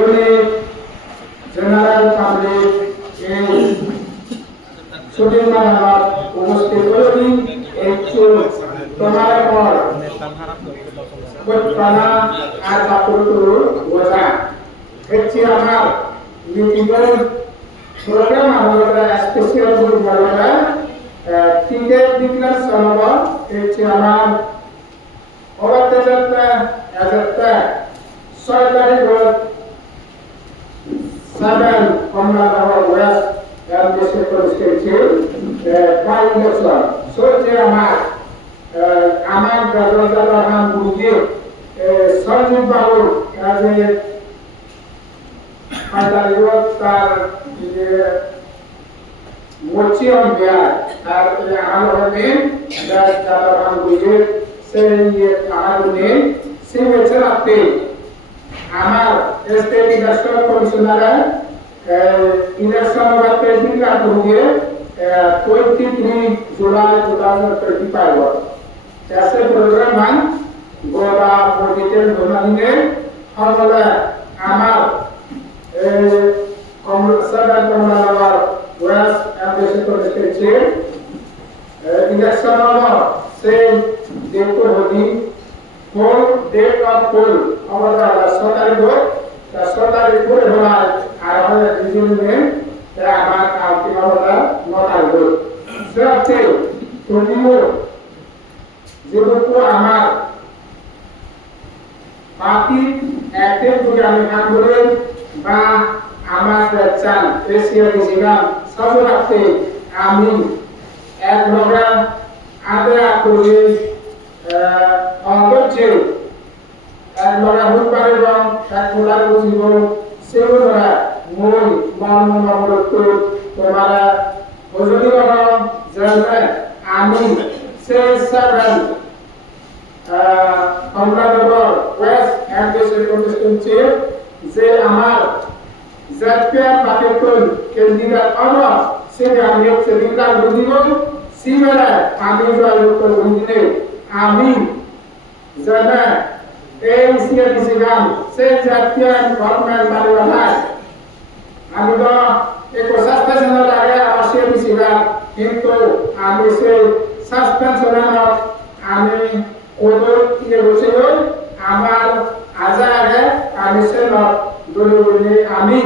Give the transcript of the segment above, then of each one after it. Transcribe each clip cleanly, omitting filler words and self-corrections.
Unit general public এই shooting আমার উপস্থিত হয়েছি একটু তোমার পর বটপানা আর বাপুরুর বোঝা হচ্ছে আমার মিটিংয়ের প্রোগ্রাম আমরা স্পেশাল বলবো টিকেট ডিক্লার সনব হচ্ছে আমার অবতেজতা এজতা 6 তারিখ 7 Kamalanagar west MDC constituency by election সরছে আমার গজলজার রহমান বুঝিয়ে সঞ্জীব বাবু কাজে পাইলারিও তার মোচিয়ম বিয়ার আর আমার নেম যার রহমান বুঝিয়ে সেই আমার নেম সেই বছর আপনি আমার স্টেট ইলেকশন কমিশনার ইলেকশন বা প্রেসিডেন্ট আপুকে 23 जुलाई 2025 ऐसे प्रोग्राम मान गोरा डिटेल दोनाने हमला আমার কংগ্রেসের Kamalanagar west MDC constituency election সে দেখো হদি পোল ডেট অফ পোল আমরা সরকারি ভোট সরকারি ভোট হয় আর আমাদের রিজিয়নে আমার কাউকে আমরা নটাল ভোট সেটাতে তুমিও যেহেতু আমার পার্টি অ্যাক্টিভ যদি আমি আন্দোলন বা আমার চাল এশিয়া ডিজিটাল সব রাখতে আমি এক প্রোগ্রাম আদায় করে অন্তর্জে এক লগা হতে পারে এবং এক খোলার বুঝিব সেগুলো মই মনমত তোমার বুঝলি যে আমি সেই সাধারণ কমলানগর ওয়েস্ট এমডিসি কনস্টিটিউয়েন্সি যে আমার জাতীয় পার্টির কেন্দ্রীয় আমার সেটা আমি সেদিনটা বুঝিব সিমেরা আমি জয় বুঝিলে আমি জানা এই সিএডিসি গান সে জাতীয় গভর্নমেন্ট বাড়িওয়ালা আমি তো এই সাসপেনশনের আগে আমার সিএডিসি গান কিন্তু আমি সেই সাসপেনশনের আমি ওদের ইয়ে বসে আমার আগে আমি সে দলীয় আমি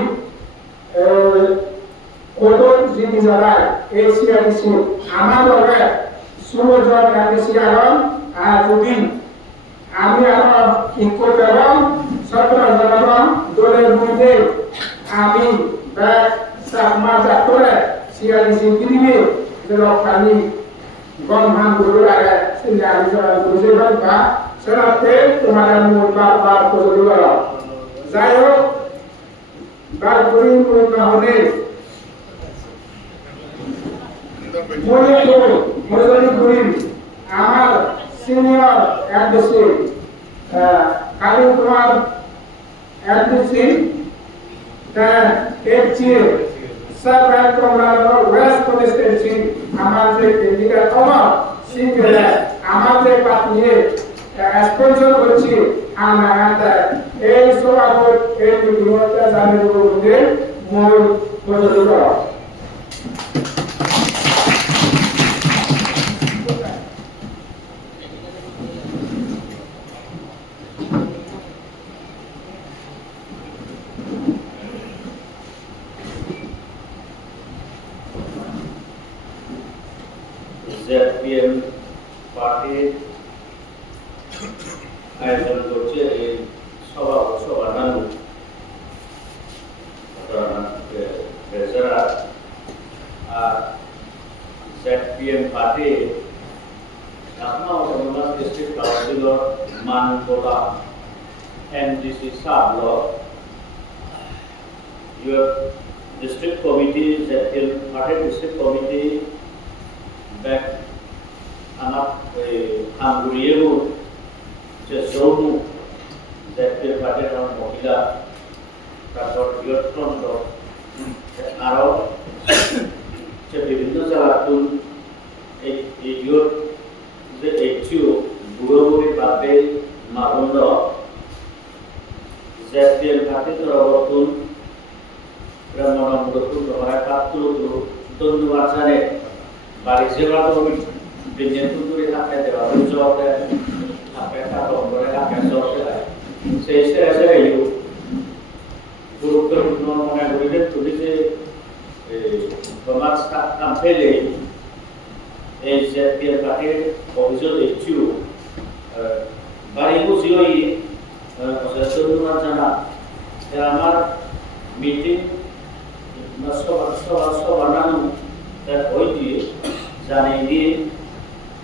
ওদের জিনি যারা এই সিএডিসি আমার লগে সুরজন এমডিসি আর যদি আমি আমার ইনকো এবং 17 জন দলের মধ্যে আমি ব্যাক সামাজা করে সিআরডিসি দিবে যে খালি গণমান করে লাগে সেই আমি বুঝে বা সেটাতে তোমার মূল বারবার করে দেওয়া যাই হোক বার করি না হলে মনে করি আমার senior MDC Kali Kumar MDC सब कमलानगर वेस्ट कॉन्स्टिट्यूंसी हमारे केंद्रीय कमर सिंगल हमारे पार्टी स्पॉन्सर হচ্ছে আমাটা এই সভাপতি এই বিনোদটা জানিয়ে দেব মই বলতে ZPM পার্টি আয়োজন করছে এই সভা নাম আর ZPM পার্টি ঢাকা অটোনোমাস ডিস্ট্রিক্ট কাউন্সিলর মানকোলা MDC সাবল your district committee ZPM party district committee back anak Hanguriego যে সৌমু দেখতে পারে আমার মহিলা তারপর ইয়ত্রন্ড আরো যে বিভিন্ন জায়গাতুন এই ইয়ত যে একটিও বুড়ো বুড়ি পাবে মাগন্ড জাতীয় পার্টি তরফতুন ব্রাহ্মণমূলতুন রমায় পাত্রুতু ধন্যবাদ জানে বাড়ি সেবা কমিটি বিজেতুতুরি হাতে দেওয়া জবাবে হাতে কাপড় করে হাতে জবাবে সেই শেষে ইউ গুরুত্বপূর্ণ মনে করিলে তুমি যে সমাজ কাম্পেলে এই জাতীয় পার্টির অভিযোগ ইচ্ছু বাড়ি বুঝিওই ধন্যবাদ জানা যে আমার মিটিং সভা নাম ওই দিয়ে জানিয়ে দিয়ে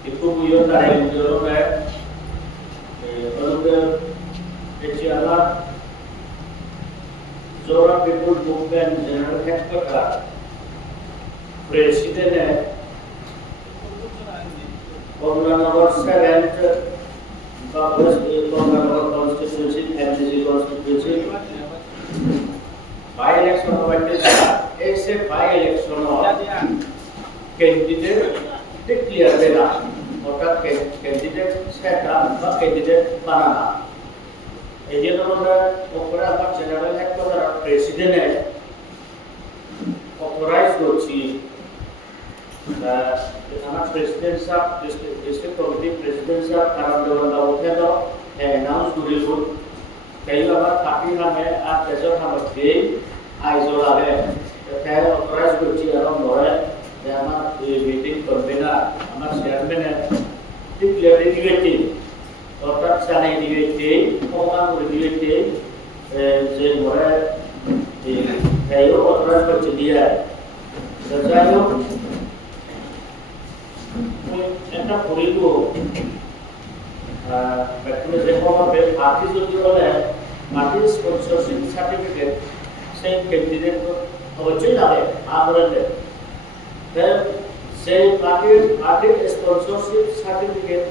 একটু বুঝো তারা উদ্যোগে এটি আমার Zoram people movement general headquarter president Kamalanagar 7th Kamalanagar constitution এমজিজি কনস্টিটিউশন বাই ইলেকশন হইতে ऐसे बाय इलेक्शन कैंडिडेट डिक्लेयर देना অর্থাৎ ক্যান্ডিডেট সেটা বা ক্যান্ডিডেট বানানা এই যে আমরা ওপরে আমার জেনারেল হেডকোয়ার্টার প্রেসিডেন্ট অথরাইজ করছি আমার প্রেসিডেন্ট সাহেব ডিস্ট্রিক্ট কমিটি প্রেসিডেন্ট সাহেব কারণ দেওয়া উঠে দাও অ্যানাউন্স করিব তাই আমার পার্টি নামে আর তেজর হামতে আইজল আগে তাই অথরাইজ করছি এবং নয় যে আমার এই মিটিং কনভেনার আমার চেয়ারম্যান ডিক্লেয়ার দিয়েছে অর্থাৎ জানাই দিয়েছে প্রমাণ করে দিয়েছে যে নয় তাই অথরাইজ করছে দিয়ে যাই হোক একটা করিব যে হবে পার্টি যদি বলে পার্টির স্পন্সরশিপ সার্টিফিকেট সেই ক্যান্ডিডেট অবশ্যই লাগে আমাদের সেই পার্টির স্পন্সরশিপ সার্টিফিকেট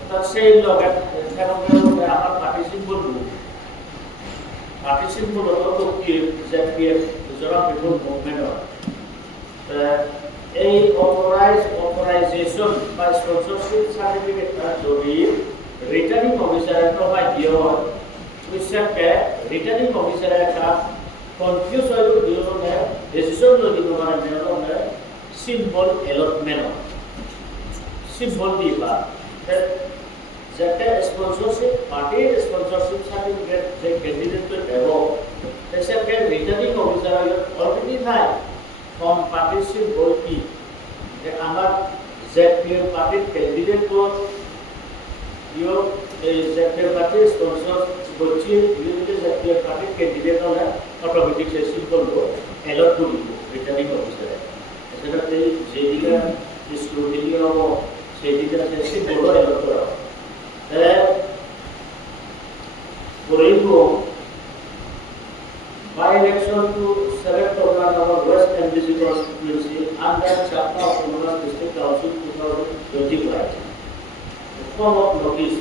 অর্থাৎ সেই লোক আমার পার্টি সিম্বল হলো কি জোড়া পিপুল মুভমেন্ট এই অথরাইজেশন বা স্পন্সরশিপ সার্টিফিকেট যদি রিটার্নিং অফিসারের প্রমাণ দিয়ে হয় উইসকে রিটার্নিং অফিসারের একটা কনফিউজ হয়ে দিল না ডিসিশন যদি মানে মেনে সিম্বল এলটমেন্ট সিম্বল দিবা যেটা স্পন্সরশিপ পার্টির স্পন্সরশিপ সার্টিফিকেট যে ক্যান্ডিডেট দেব সেটাকে রিটার্নিং অফিসার অলরেডি থাকে ফর্ম পার্টির সিম্বল কি যে আমার জেপিএম পার্টির ক্যান্ডিডেট को यो জেপিএম পার্টির স্পন্সর করছি বিরুদ্ধে জেপিএম পার্টির ক্যান্ডিডেট হলে অটোমেটিক সেই সিম্বল को এলট করে দিব রিটার্নিং অফিসার সেটাতে যেদিকে স্ক্রুটিনি হবে সেদিকে সেই সিম্বল এলট করা করিব by election to select our West MDC constituency under Chapter of Autonomous District Council 2025. The form of notice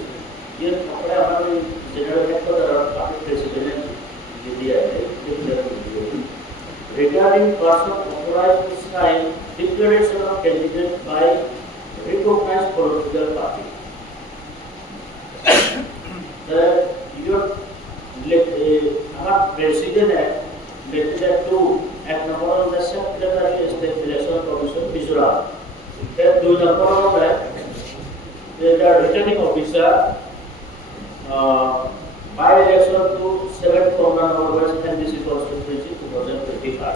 here अपने हमारे general headquarters और party president दिया है regarding person authorized to sign declaration of candidate by recognized political party. Our president elected to act number on the secretary state election commission Mizoram. Then do number of the returning officer by election to 7th Commonwealth West NDC constituency 2025.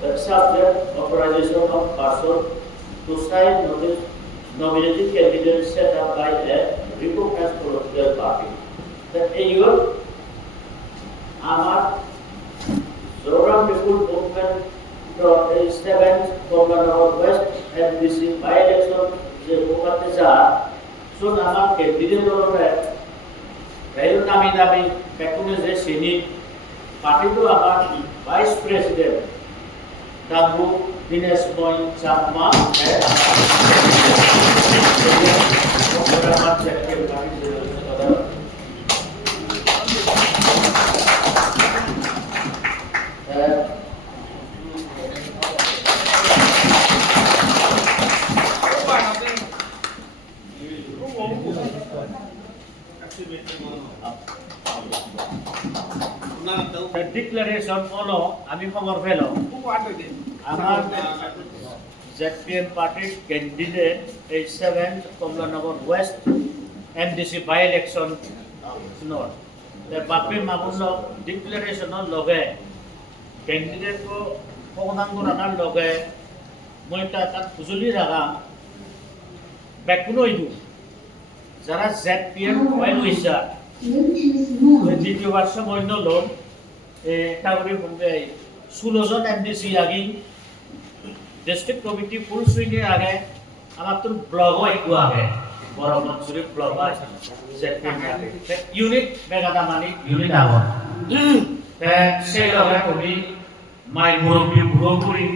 The subject authorization of person to sign notice nominating candidate set up by a recognized political party. The AU আমার Zoram People Movement the 7th Commonwealth West NDC by election যে ওখানে যা শুন আমার candidate হলে Ryle নামি নামি পেকুনে যে সিনিট পার্টি তো আমার ভাইস প্রেসিডেন্ট দাগু দিনেশ ময় চাকমা আমার জাতীয় পার্টি Activate the ডিক্লারেশন হলো আমি খবর পেলাম আমার ZPM পার্টির ক্যান্ডিডেট এই 7 Kamalanagar west MDC by election নর বাপে মামুল ডিক্লারেশনের লগে ক্যান্ডিডেট কো পগনাঙ্গ রাখার লগে মই তাত খুজলি রাখা ব্যাকুনইদু যারা ZPM ফাইল হইছা দ্বিতীয়বার সময় নলো কাগরি বলবে 16 জন MDC আগি ডিস্ট্রিক্ট কমিটি ফুল সুইংয়ে আগে আমার তো ব্লগও একটু আগে বড় মনসুরি ব্লগ আছে ইউনিট বেগাদামানি ইউনিট আগত সেই লগে কবি মাই মুরব্বী বুড়োপুরি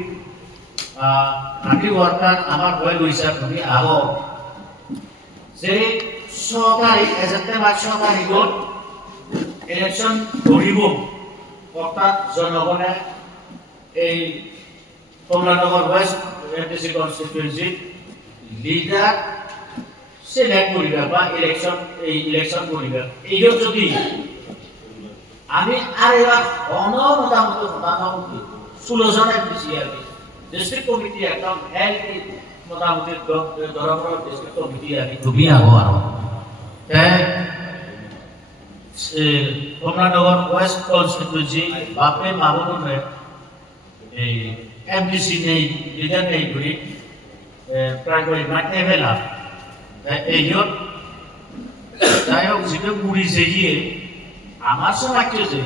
আদি ওয়ার্কার আমার বই লইছা তুমি আগো যে সরকারি এজেন্টে বা সরকারি গোট ইলেকশন ধরিব অর্থাৎ জনগণে এই Kamalanagar west MDC constituency leader select করিবা বা ইলেকশন করিবা এইও যদি আমি আর এবার মোটামুটি মোটামুটি 16 জন MDC আছে ডিস্ট্রিক্ট কমিটি একদম হেলথ মোটামুটি ধরনের ডিস্ট্রিক্ট কমিটি আছে খুবই আগো আর কমলানগর ওয়েস্ট কনস্টিটুয়েন্সি বাপে মামুনে এই MDC নেই লিডার নেই করি প্রায় করে মাঠে ফেলা এই যাই হোক যেটা মুড়ি যেয়ে আমার সময় যে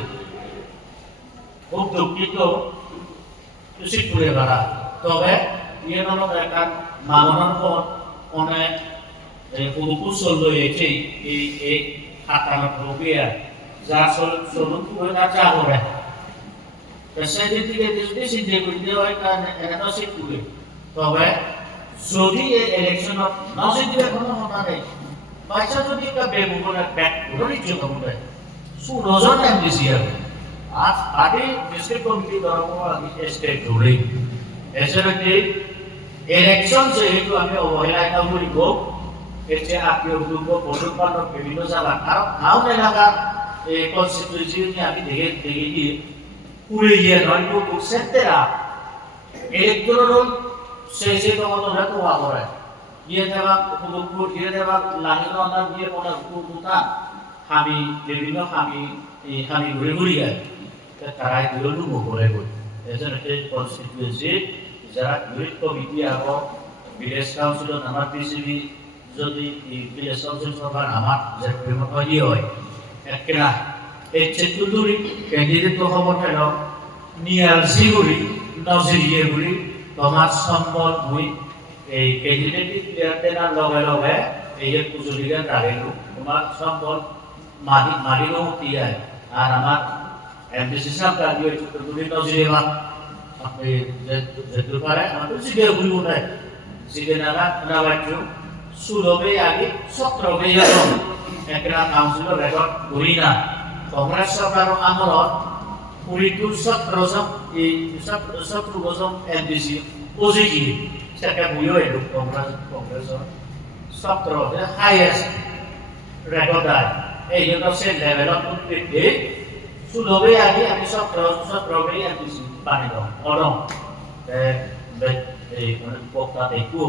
খুব দুঃখিত তুষি ঘুরে বেড়া তবে ইয়ে নামক একটা মামনার পর অনেক কুচল রয়েছে এই খাতার প্রক্রিয়া যা চলুন করে না যা করে সেদিন থেকে যদি চিন্তা করে দেওয়া হয় কারণ এটা সিট করে তবে যদি এই ইলেকশন নসিট দিলে কোনো কথা নেই বাচ্চা যদি একটা বেগুনের ব্যাক করে নিশ্চয় হবে 16 জন MDC আর আগে ডিস্ট্রিক্ট কমিটি ধর্ম স্টেট জুড়ে এছাড়া ইলেকশন যেহেতু আমি অবহেলা এটা করিব এতে আত্মীয় গ্রুপ বন্ধুবান বিভিন্ন জায়গা কারণ নাও এলাকা এই কনস্টিটিউয়েন্সি আমি দেখে গিয়ে পুরে গিয়ে নয়তো সেন্টেরা ইলেকট্রাল সেই তখন তো হওয়া করে গিয়ে দেওয়া উপভোগ গিয়ে দেওয়া লাগিয়ে দেওয়া গিয়ে কোনো উপভোক্তা আমি বিভিন্ন আমি ঘুরে ঘুরি যায় তারাই দুটো করে করি এজন্য কনস্টিটিউয়েন্সি যারা ইউনিট কমিটি আগ ভিলেজ কাউন্সিলত আমার পিসিবি যদি ভিলেজ কাউন্সিল সভার আমার যে প্রেমী হয় একেরা এই চেতুর্দুরি ক্যান্ডিডেট খবর পেল নিয়াল সিগুড়ি নজিরিয়ে গুড়ি তোমার সম্বল মুই এই ক্যান্ডিডেট দেনার লগে লগে এই পুজুলিগান রাখেলো তোমার সম্বল মারিও তিয়ায় আর আমার MDC সাহেব গাড়ি চেতুর্দুরি নজিরিয়ে মা আপনি যেতে পারে আমাদের সিগে গুড়ি উঠায় সিগে না বাচ্চু সুলভে আগে 17 বে একটা কাউন্সিলর রেকর্ড করি না কংগ্রেস সরকার আমলত 17 জন MDC পজিটিভ সেটা বুঝো এলো কংগ্রেস 17 হাইয়েস্ট রেকর্ড আছে এই জন্য সে লেভেলত উঠতে সুলভে আগে আমি 17 বে MDC বানিয়ে দাও অরম এই মানে পক্কা দেখো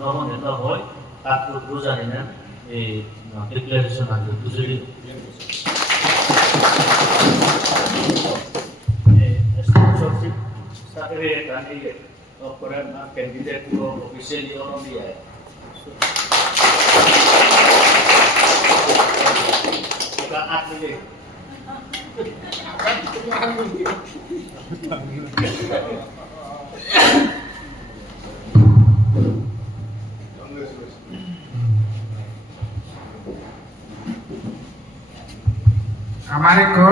নমনে ন হয় তার তো জানি না এই ডিক্লারেশন আছে বুঝলি sponsorship started running it for a candidate to officially on the air. हमारे को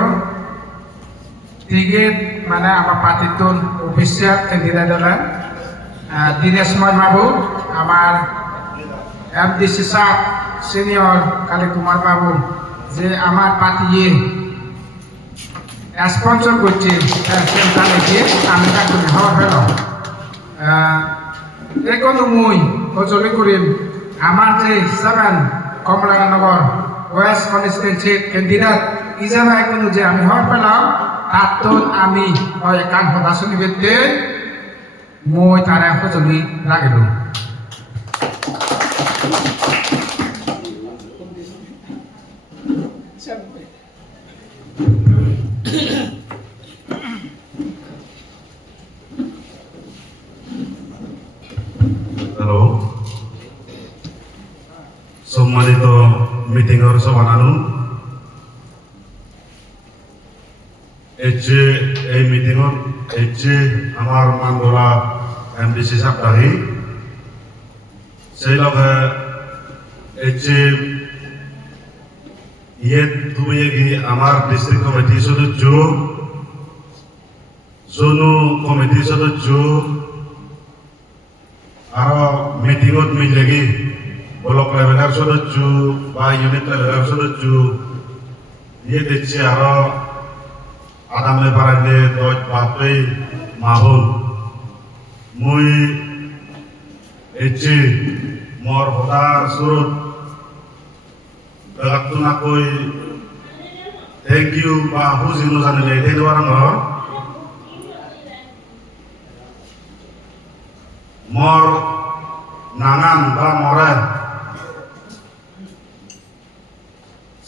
tiga mana apa patitun official candidate adalah Dinesh Babu, আমার MDC সাহেব সিনিয়র কালী কুমার বাবু যে আমার পার্টি স্পন্সর করছে সেন্ট্রালে আমি তাকে হওয়া হলো এখন মুই হজলি করিম আমার যে 7 কমলানগর ওয়েস্ট কনস্টিটুয়েন্সি ক্যান্ডিডেট ইজানায় কোনো যে আমি হক পেলাম তার তো আমি হয় কান কথা শুনিবে মই তারা সঁজুলি লাগিল হ্যালো সম্মানিত মিটিংয়ের সভানানু এই মিটিংত আমার মানগোলা এমডিসি সাপ্তাহী সেই লগে তুমি আমার ডিস্ট্রিক্ট কমিটি সদস্য জনু কমিটি সদস্য আরো মিটিংত মিলেগি ব্লক লেভেলের সদস্য বা ইউনিট লেভেলের সদস্য দিচ্ছে আরো আদামে বাড়াইলে দশ বাপে মাহুন মুই মোর হতার সুরত বেগাতুনা কই থ্যাংক ইউ বা বুঝি নজানিলে এই দেওয়ার মোর নানান বা মরে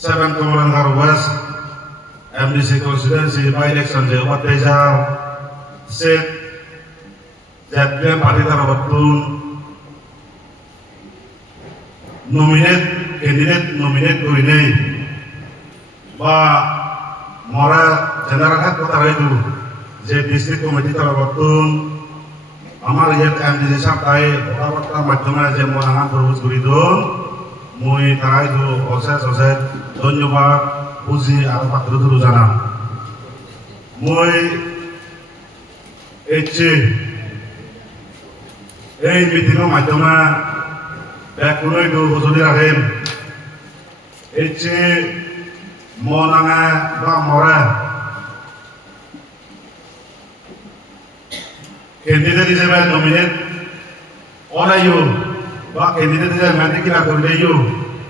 7 Kamarangar West MDC constituency by election je Watejar set jadwe party tarabtun nominate koine ba mora general hat kota raidu je district committee tarabtun আমার ইয়াত এমডিসি সাপ্তাহে কথাবার্তার মাধ্যমে যে মনাঙ্গান প্রবোজ করি দন মই তারাই তো অশেষ ধন্যবাদ বুঝি আর পাত্র ধরু জানাম মই এই মিটিংয়ের মাধ্যমে ব্যাকুনই দু বছর রাখেন মনাঙ্গা বা মরা candidate হিসেবে নমিনেট অনাইও বা ক্যান্ডিডেট হিসেবে ম্যান্ডেট কিনা করলেইও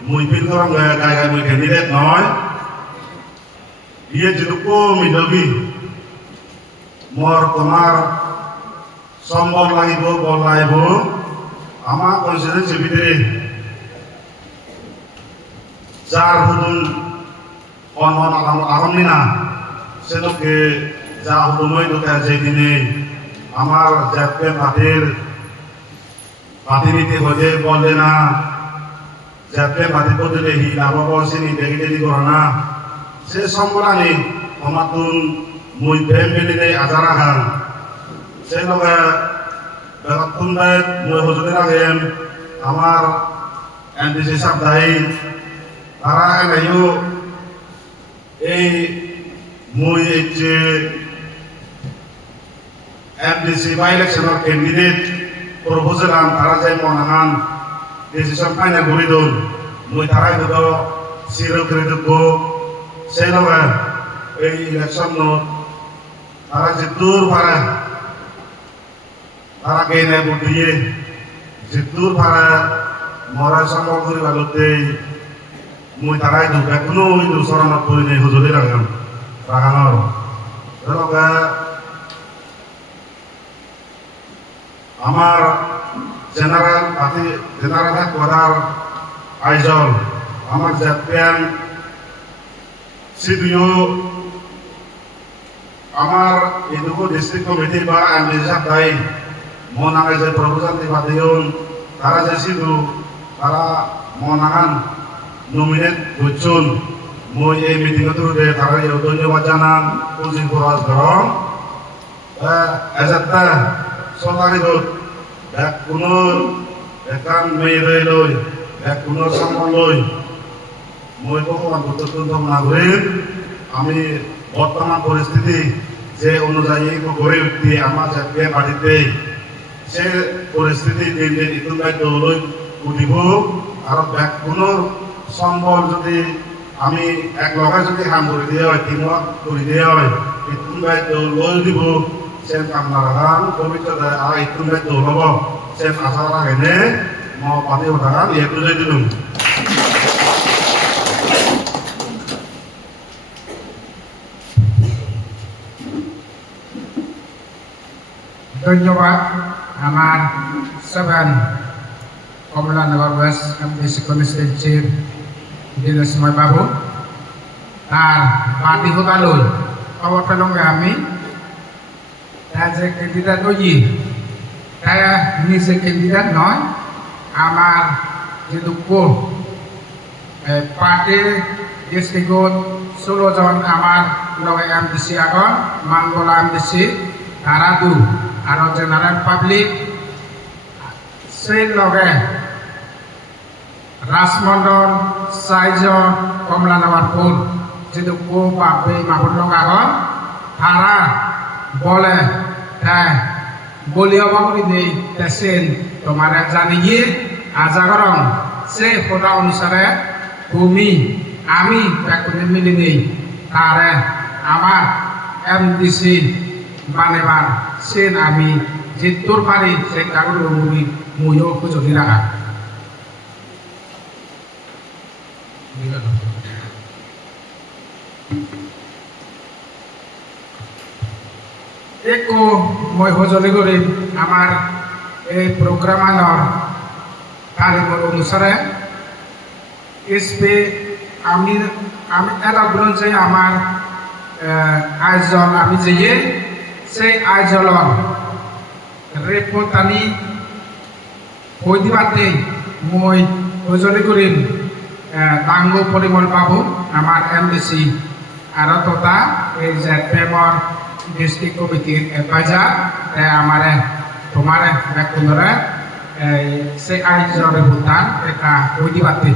মুই ফিল করম গায় মুই ক্যান্ডিডেট নয় ইয়ে যেটুকু মিলবি মোর তোমার সম্বল লাগিব বল লাগিব আমার কনস্টিটুয়েন্সি ভিতরে যার হুদুন আরামনি না সেটাকে যা হুদুনই দোকে যেদিনে আমার জাতীয় পার্টিনীতি হতে বলে না জাতীয় পার্টি পদ্ধতি হি লাভবর্ষিনী দেখি করোনা সে সম্বরানি সমাতুন মুই প্রেম বেলিনে আজারা খান সেই লগে বেগতুনবাই মুই হজুরি রাখেন আমার এমডিসি সাপ্তাহী তারা নাইও এই মুই MDC by election or candidate proposal and Tarajay Monahan decision final Guridon, Mutarai to go, zero credit go, Selova, election note, Tarajitur Para, Taragene Buddie, Jitur Para, Morasan Mokuri Valute, Mutarai to Bakuno, into Sorana Puri, Huzuriran, Rahanor. আমার general headquarter Aizawl আমার champion সিডিও আমার এটুকু district committee বা MDC সাপ্তাহী মনাঙ্গে যে proposal দিবা দিন তারা যে সিধু তারা মনাঙ্গান নমিনেট হচ্ছুন মই এই মিটিং থ্রুতে তারা ধন্যবাদ জানান পুঁজি খরচ ধরন এজাত্তা সরকারি এক পুনর একান মেয়ে লই এক পুনর সম্মান লই মই ভগবান বুদ্ধ নাগরিক আমি বর্তমান পরিস্থিতি যে অনুযায়ী গড়ে উঠতে আমার জাতীয় বাড়িতে সে পরিস্থিতি দিন দিন ইতুন দায়িত্ব লৈ উঠিব আর এক পুনর সম্বল যদি আমি এক লগে যদি কাম করে দিয়ে হয় তিন করে দিয়ে হয় ইতুন দায়িত্ব লৈ দিব sen kamarahan komite da ara itun da dolobo sen asara gene mau pati udaran ya itu jadi dulu ধন্যবাদ আমার 7 কমলানগর ওয়েস্ট এমডিসি কনস্টিটুয়েন্সির দিনেশময় বাবু আর পার্টি হতালই খবর পেলাম আমি যে ক্যান্ডিডেট ওই তাই নিজে ক্যান্ডিডেট নয় আমার যেহেতু কোর পার্টির ডিস্ট্রিক্টত 16 জন আমার লগে এমডিসি আগন মানগলা এমডিসি ধারাদু আর জেনারেল পাবলিক সেই লগে রাজমন্ডল 4 জন কমলানগর কোর যেহেতু কো বাপে মাহুর লগ আগন তারা বলে বলিয়া বাবুরি নেই তেসেন তোমার জানিয়ে আজাগরম সে কথা অনুসারে তুমি আমি ব্যাকুনে মিলি নেই তারে আমার এমডিসি বানেবার সেন আমি যে তোর পারি সে কাগজ মুড়ি মুইও খুঁজে রাখা একো মই হজলি করি আমার এই প্রোগ্রামানোর তারিখ অনুসারে এসপি আমি আমি এটা বলুন যে আমার আয়োজন আমি যে সেই আয়োজনের রেপোর্টানি হই দিবাতে মই হজলি করিম ডাঙ্গু পরিমল বাবু আমার এমডিসি আর তথা এই যে প্রেমর ডিস্ট্রিক্ট কমিটির এডভাইজার আমার তোমার ব্যাকুণরে সেই আয়োজনের ভূটান এটা হই দিবাতে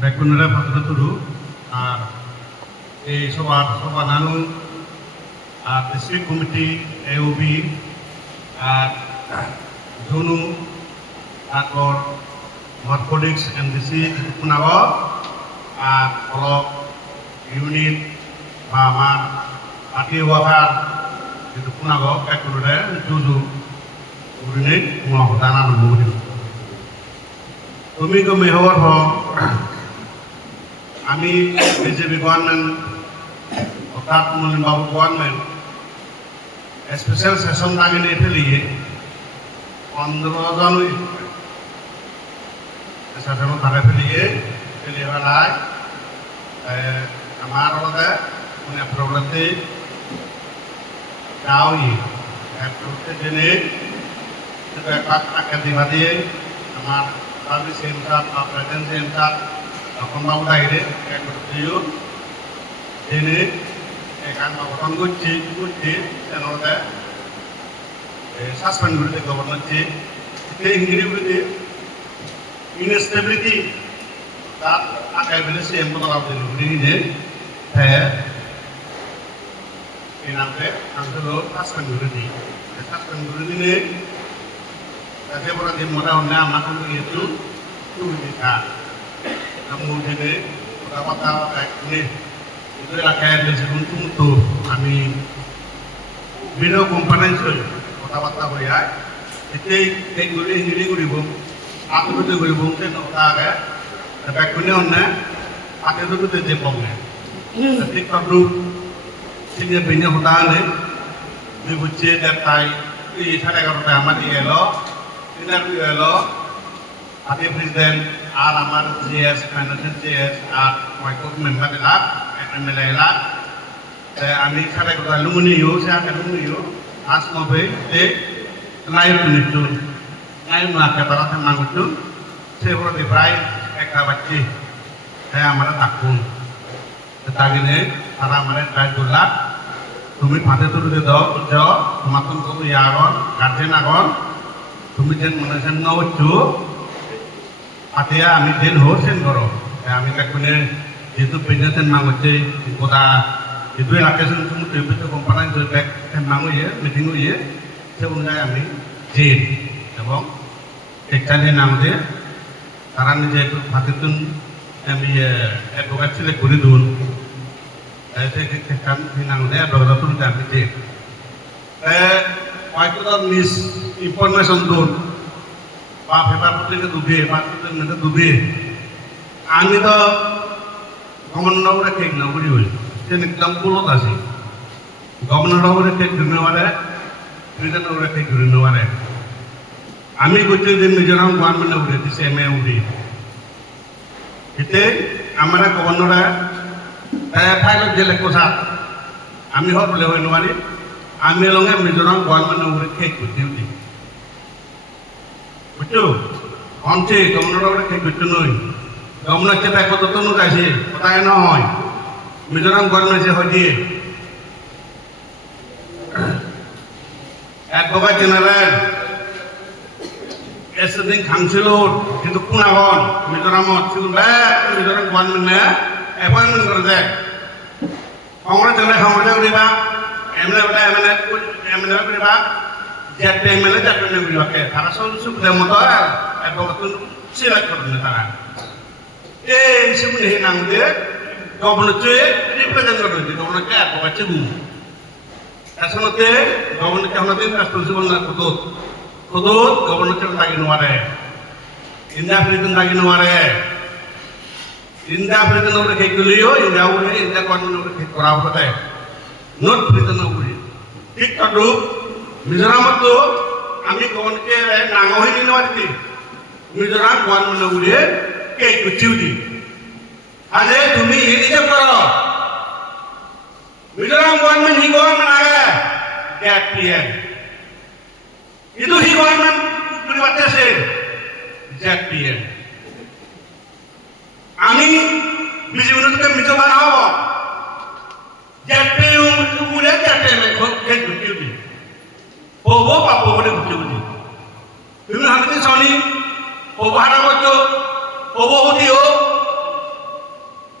ব্যাকুণরে ভাষা তুলু আর এই সভা নানু আর ডিস্ট্রিক্ট কমিটি এওবি আর জনু তারপর মরকোডিক্স এমডিসি শুনাব আর অলপ ইউনিট বা আমার পার্টি ওয়াকার যেহেতু শুনাব ব্যাকুণরে জুজু উড়িনে মহদানা নমুরি তুমি গমে হওয়ার আমি বিজেপি গভর্নমেন্ট অর্থাৎ Mohan Babu government special session দাঙিনে ফেলিয়ে 15 জন সেশন তারা ফেলিয়ে বেলায় আমার আলাদা মানে প্রবলেমতে যাওই প্রবলেমতে জেনে টাকা দিবা দিয়ে আমার সার্ভিস সেন্টার বা প্রেজেন্ট সেন্টার তখন বাবু বাইরে জেনে এখান গঠন করছি সেনতে সাসপেন্ড করতে গভর্নর ইংরেজিগুলিতে ইনস্টেবিলিটি তার আকাই বেলে সিএম বদলাও দিনে এনামে আংশল সাসপেন্ড করে দিই সাসপেন্ড করে দিনে তাতে বড় যে মোটা হলে আমাকে একটু সুবিধা namun ini kata-kata ini itu rakyat dari sebelum kami bina komponen kata-kata beraya itu ini bung aku itu bung itu nak tapi punya orang aku itu tu jepongnya tapi kalau sini bina hutan ni dibuat dari ini cara kerja amat elo ini elo Ati Presiden আর আমার GS financial GS আর micro member এলাক MLA এলাক আমি সাথে কথা লুমুনিও সাথে লুমুনিও আজ মবে তে নাইর নিতু নাইর না কেতারা তে মাগুতু সে বড় প্রায় একটা বাচ্চি আমরা থাকুন তাগিনে তারা আমার ট্রাই করলা তুমি ফাতে তুলে দাও যাও তোমার তো ইয়াগন গার্জেন আগন তুমি যেন মনে যেন নওচু Atia আমি den hosen goro আমি কাকুনে যেহেতু প্রেজেন্টেন মাংছে কোটা itu location tumu tebu to komponen to back mangu ye meeting ye se অনুযায়ী আমি জেড এবং একটানে নাম দিয়ে তারা নিজে একটু ফাতেতুন আমি অ্যাডভোকেট ছেলে করে দুন এতে কাম নাম দিয়ে ডগরাতুন আমি জেড হয়তো মিস ইনফরমেশন দুন বা পেপার পত্রিকা দুবে বা মধ্যে দুবে আমি তো গভর্নর ঠিক না বুঝি হই একদম পুলত আছি গভর্নর ঠিক ধরে পারে প্রেসিডেন্ট ঠিক ধরে পারে আমি কইতে যে মিজোরাম গভর্নমেন্ট উঠে দিছে এম এ উঠি এতে আমার গভর্নরা ফাইলত দিলে কোথা আমি হট বলে হই নোৱাৰি আমি লগে মিজোরাম গভর্নমেন্ট উঠে ঠিক করতে উঠি বুঝছো অন্তে গভর্নর ঠিক করতে নই গভর্নর চেপে কত তো যাইছে কথাই নহয় মিজোরাম গভর্নমেন্ট যে হয় দিয়ে অ্যাডভোকেট জেনারেল এসদিন কাউন্সিলর কিন্তু কুনাগন মিজোরামত সিগুন মিজোরাম গভর্নমেন্টে এপয়েন্টমেন্ট করে দেয় কংগ্রেস জেলা কংগ্রেস করিবা এমএলএ করিবা জাতীয় এমএলএ জাতীয় করিবাকে তারা সব সুবিধা মতো অ্যাডভোকেট সিলেক্ট করে তারা এই সেগুলো হে নাম দিয়ে গভর্নর চেয়ে রিপ্রেজেন্ট করে দিই গভর্নরকে অ্যাডভোকেট চেয়ে আসলে গভর্নরকে আমাদের রেসপন্সিবল না কত গভর্নর চেয়ে লাগি নোৱাৰে ইন্ডিয়া প্রেসিডেন্ট লাগি নোৱাৰে ইন্ডিয়া প্রেসিডেন্ট ওরে কে গলিও ইন্ডিয়া গভর্নমেন্ট ওরে ঠিক করা হতে নট প্রেসিডেন্ট ওরে ঠিক কাটু মিজোরামত তো আমি গভর্নরকে নাঙহি নিনওয়ারি মিজোরাম গভর্নমেন্ট ওরে কে কুচিউদি আজে তুমি হিরিজে করো মিজোরাম গভর্নমেন্ট হি গভর্নমেন্ট আগে gap PM itu hi government puriwate ase ZPM আমি বিজেপিকে মিজো বানাবো ZPM উড়ে ZPM কে গুটিউদি ওবো পাপো বলে গুটিউদি তুমি হাতে সনি ওবো হারা করছো ওবো হতিও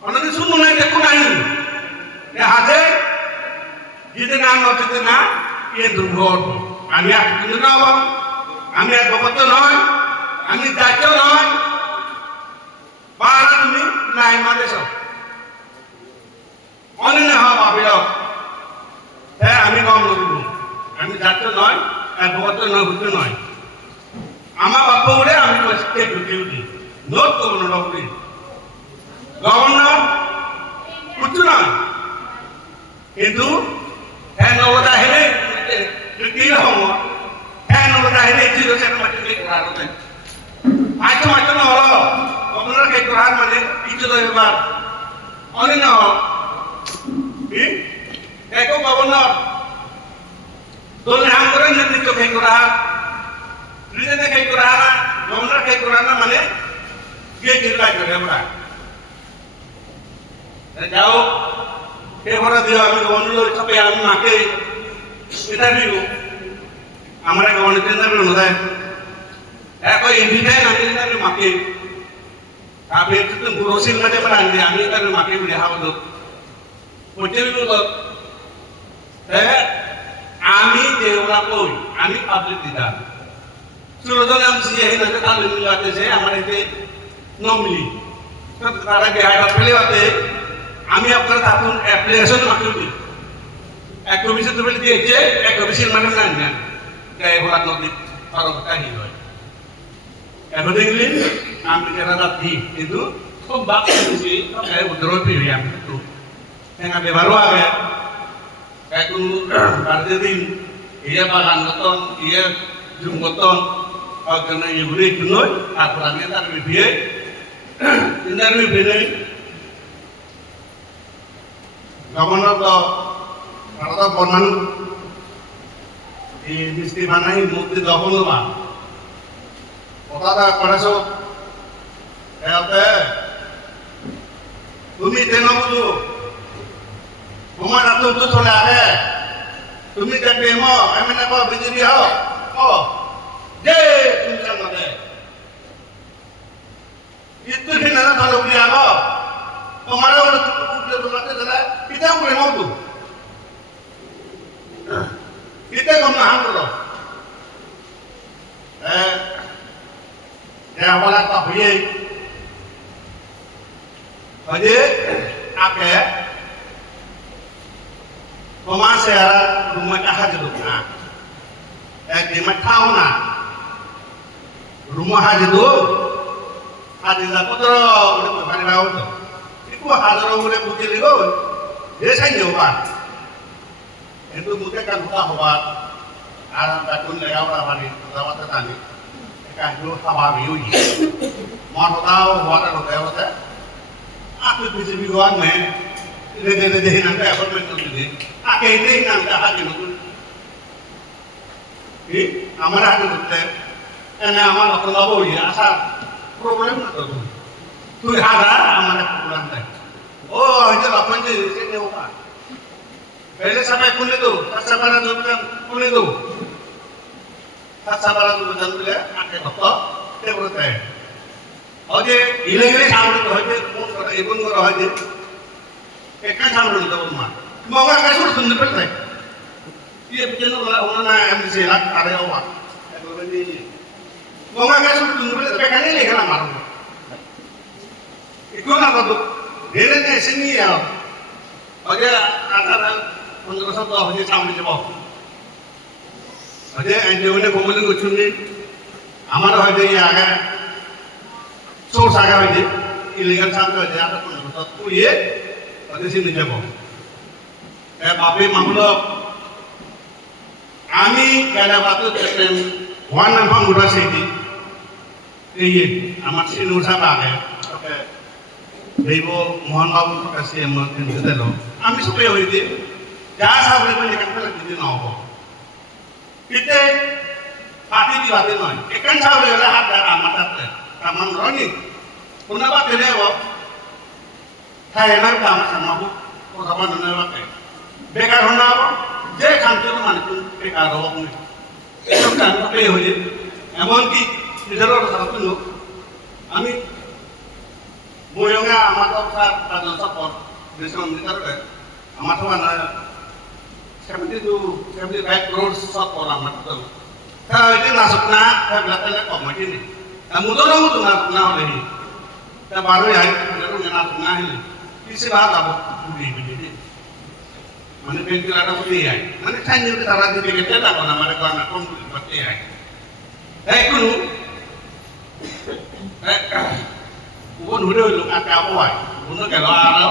অনেক শুনো না দেখো নাই হাতে যদি না নচতে না এ দুর্ঘট আমি কিন্তু নয় আমি অ্যাডভোকেট নয় আমি দায়িত্ব নয় বারা তুমি নাই মাদেশ অনেক হওয়া ভাবিল হ্যাঁ আমি কম নদীব আমি দায়িত্ব নয় অ্যাডভোকেট নয় বুঝতে নয় আমার বাপ বলে আমি ঢুকে উঠি নোট গভর্নর উঠি গভর্নর বুঝছো নয় কিন্তু হ্যাঁ নবদা হেলে কি হম হ্যাঁ নবদা হেলে কি হচ্ছে মাটি কে করা হতে আইতো মাইতো না হলো গভর্নর কে করার মানে কিছু তো এবার অনেক না কি দেখো গভর্নর দোলে হাম করে নেতৃত্ব কে করা প্রেসিডেন্ট কে করা না গভর্নর কে করা না মানে কে কিরলা করে বড়া যাও কে করা দিও আমি গভর্নর সবে আমি মাকে ইন্টারভিউ আমরা গভর্নর ইন্টারভিউ নয় এখন ইন্ডিয়ান আমি ইন্টারভিউ মাকে আপনি একটু গুরুশীল মধ্যে বলেন যে আমি ইন্টারভিউ মাকে দেখা হলো পরিচয় তো আমি দেওয়া কই আমি পাবলিক দিতাম সুরজন আমি সিএ না যে তাহলে মিলাতে যে আমার এতে নমিলি তো তারা বিহার ফেলে হতে আমি আপনার তাপুন অ্যাপ্লিকেশন মাকে দিই এক কমিশন তো বলে দিয়েছে এক কমিশন মানে না না গায়ে ভরা নদী পারক কাহি হয় এখন দেখলেন আমি যারা রাতি কিন্তু খুব বাকি দিয়েছি গায়ে উদ্রোহ পেয়ে আমি তো হ্যাঁ ব্যবহারও আগে এখন বাড়িতে দিন ইয়ে বাগান মতন ইয়ে জুম মতন একজন এগুলো একটু নয় তারপর আমি তার বিয়ে ইন্টারভিউ পেয়ে গভর্নর তো তারা বর্ণন এই মিস্ত্রি বানাই মুক্তি দখল বা কথাটা করেছো তুমি তেন বুঝো তোমার এত উত্তর চলে আগে তুমি দেখবে এমএনএ বিজেপি হও যে তুমি জানাবে itu hina kalau beli apa kemarin udah tuh adalah kita boleh mau tuh kita ngomong loh ya awalnya tak boleh aja apa pemasyarat rumah aja dulu nah di tahu nah rumah aja dulu হাজিরা কত বলে ভারি ভাও তো একটু হাজার বলে বুঝে দিল এ সাই নেওয়া কিন্তু মুখে কান হুতা হবা আর বেকুন লেগাওয়া ভারি দাওয়াতে জানি কাজু খাওয়া বিউই মন হতাও হওয়াটা হতে হতে aku BJP gua me de hinang ka appointment tu de ake ide hinang ka ha gino ki amara ha gino te ena amar apna bo ya asa problem na to tu ha ga amara problem ta oh ide appoint se ne hoga pehle samay kunle do tasabara do kunle do tasabara do jangle ake to te bolte 어제 일레길에 사람들도 어제 뭔가 이번 거로 어제 एकkan सामने तो rumah mau kan kasur sundel betul dia bikin orang yang diselak area awak kalau ini mau kan kasur sundel betul kan ini kan marah itu apa tuh dia ni sini ya aja antara untuk satu aja सामने jawab aja anjurnya komulin kucing ni हमारा हो जाए आगे source आगे हो जाए illegal सामने हो जाए आप तो ये अरे सिंह निजे बो बापे मामलो आमी क्या बात तो चलें वन नंबर मुड़ा सेठी ये हमारे सिंह नूसा बागे देवो मोहन बाबू तो कैसे हम इनसे लो आमी सुबह हुई थी जहाँ साहब ने मुझे कहते लगी थी ना हो कितने पार्टी की बातें नहीं एकन साहब ने बोला हाथ डाला मत आते कामन रोनी पुनः बात करें वो Saya nak kamu sama aku, kau sama nana apa? Bekar hono apa? Jadi kantor tu mana pun bekar awak ni. Itu kan apa yang hoji? Emang ki di dalam orang tu, kami moyongnya amat besar pada support di sana di sana. Amat mana? Seperti 5 crore support amat tu. Kalau itu nasibnya, saya belakangnya komedi ni. Kamu tu orang tu nasibnya oleh. Saya baru yang baru yang nasibnya ini. इसे बात आप पूरी बिल्ली मैंने painting लाना पूरी है मैंने टाइम नहीं उतारा दी बिल्ली तेरा कोना हमारे को ना कौन पूरी बत्ती है कुनु वो नूरे वो लोग आते आप वाई उन्होंने क्या ला रहा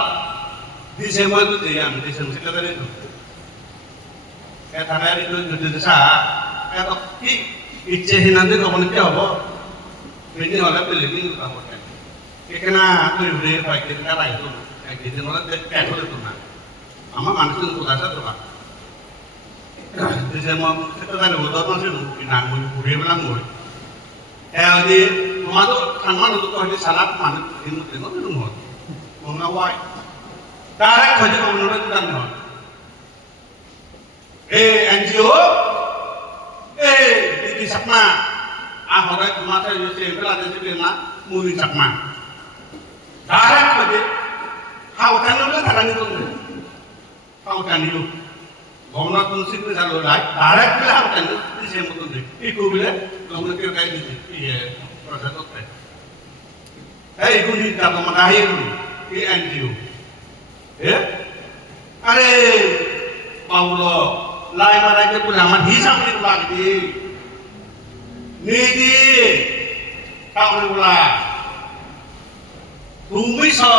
दिसंबर तो दिया हम दिसंबर से कदर नहीं क्या थाना ये तो दिशा क्या तो कि इच्छे ही नंदे को बने क्या हो पेंटिंग वाला बिल्ली नहीं उतार होता है कितना कोई उड़े पाई कितना राइट हो Jadi orang dekat boleh tu nak, ama mana tu pun ada tu lah. Jadi saya mau kita kan ada betul macam tu, inang mui, buri belang mui. Jadi rumah tu kan mana tu kalau di salat mana ini tu mah, mau ngawai. Tarik saja kau menurut tu kan mah. NGO, di sakma, orang rumah saya jadi pelajari jadi mana, mui sakma. Tarik saja. Hautan itu kan itu, hautan itu. Gomna tunsi itu selalu lain. Direct bila hautan itu di sini betul deh. Iku bila gomna kira kayak gitu. Iya, proses itu. Iku di dalam menahir ini NGO. Ya, are Paulo, lain mana itu pun aman hisap itu lagi. Nidi, kau ulah. Bumi so.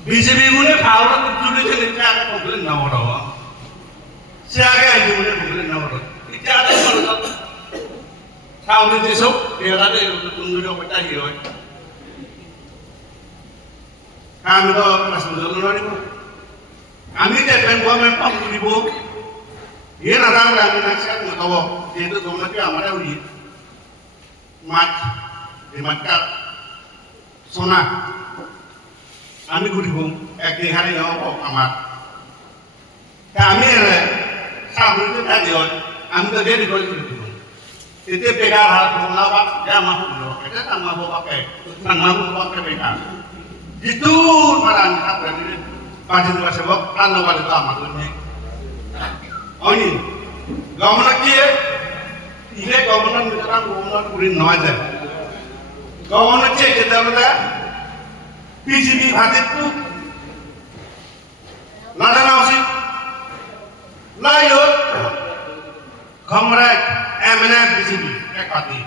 BJP मुने फावड़ा तो जुड़े थे लेकिन आगे complain ना हो रहा है से आगे आगे मुने कंप्लेन ना हो रहा है इतना आगे कर दो फावड़े जैसो ये आगे तुम जो बता ही हो काम तो मसलन लोग नहीं को kami depan government pam ribu ये ना राम राम ना से ना तो ये तो government के हमारे हुई mat dimakan सोना Kami gudung, ekor hari yang apa amat. Kami sambil itu tadi kami tu jadi gudung. Itu bekar hal pengelawat, dia mampu loh. Kita tak mampu pakai, tak mampu pakai bekar. Itu marah apa ini? Pasti tu sebab kan luar itu amat ini. Oh ini, governor kia, ini governor misalkan governor kurin nawajar. Governor cek kita berada. BJP Bhajpa तो लाडा now see लायो comrade MNF BJP एक party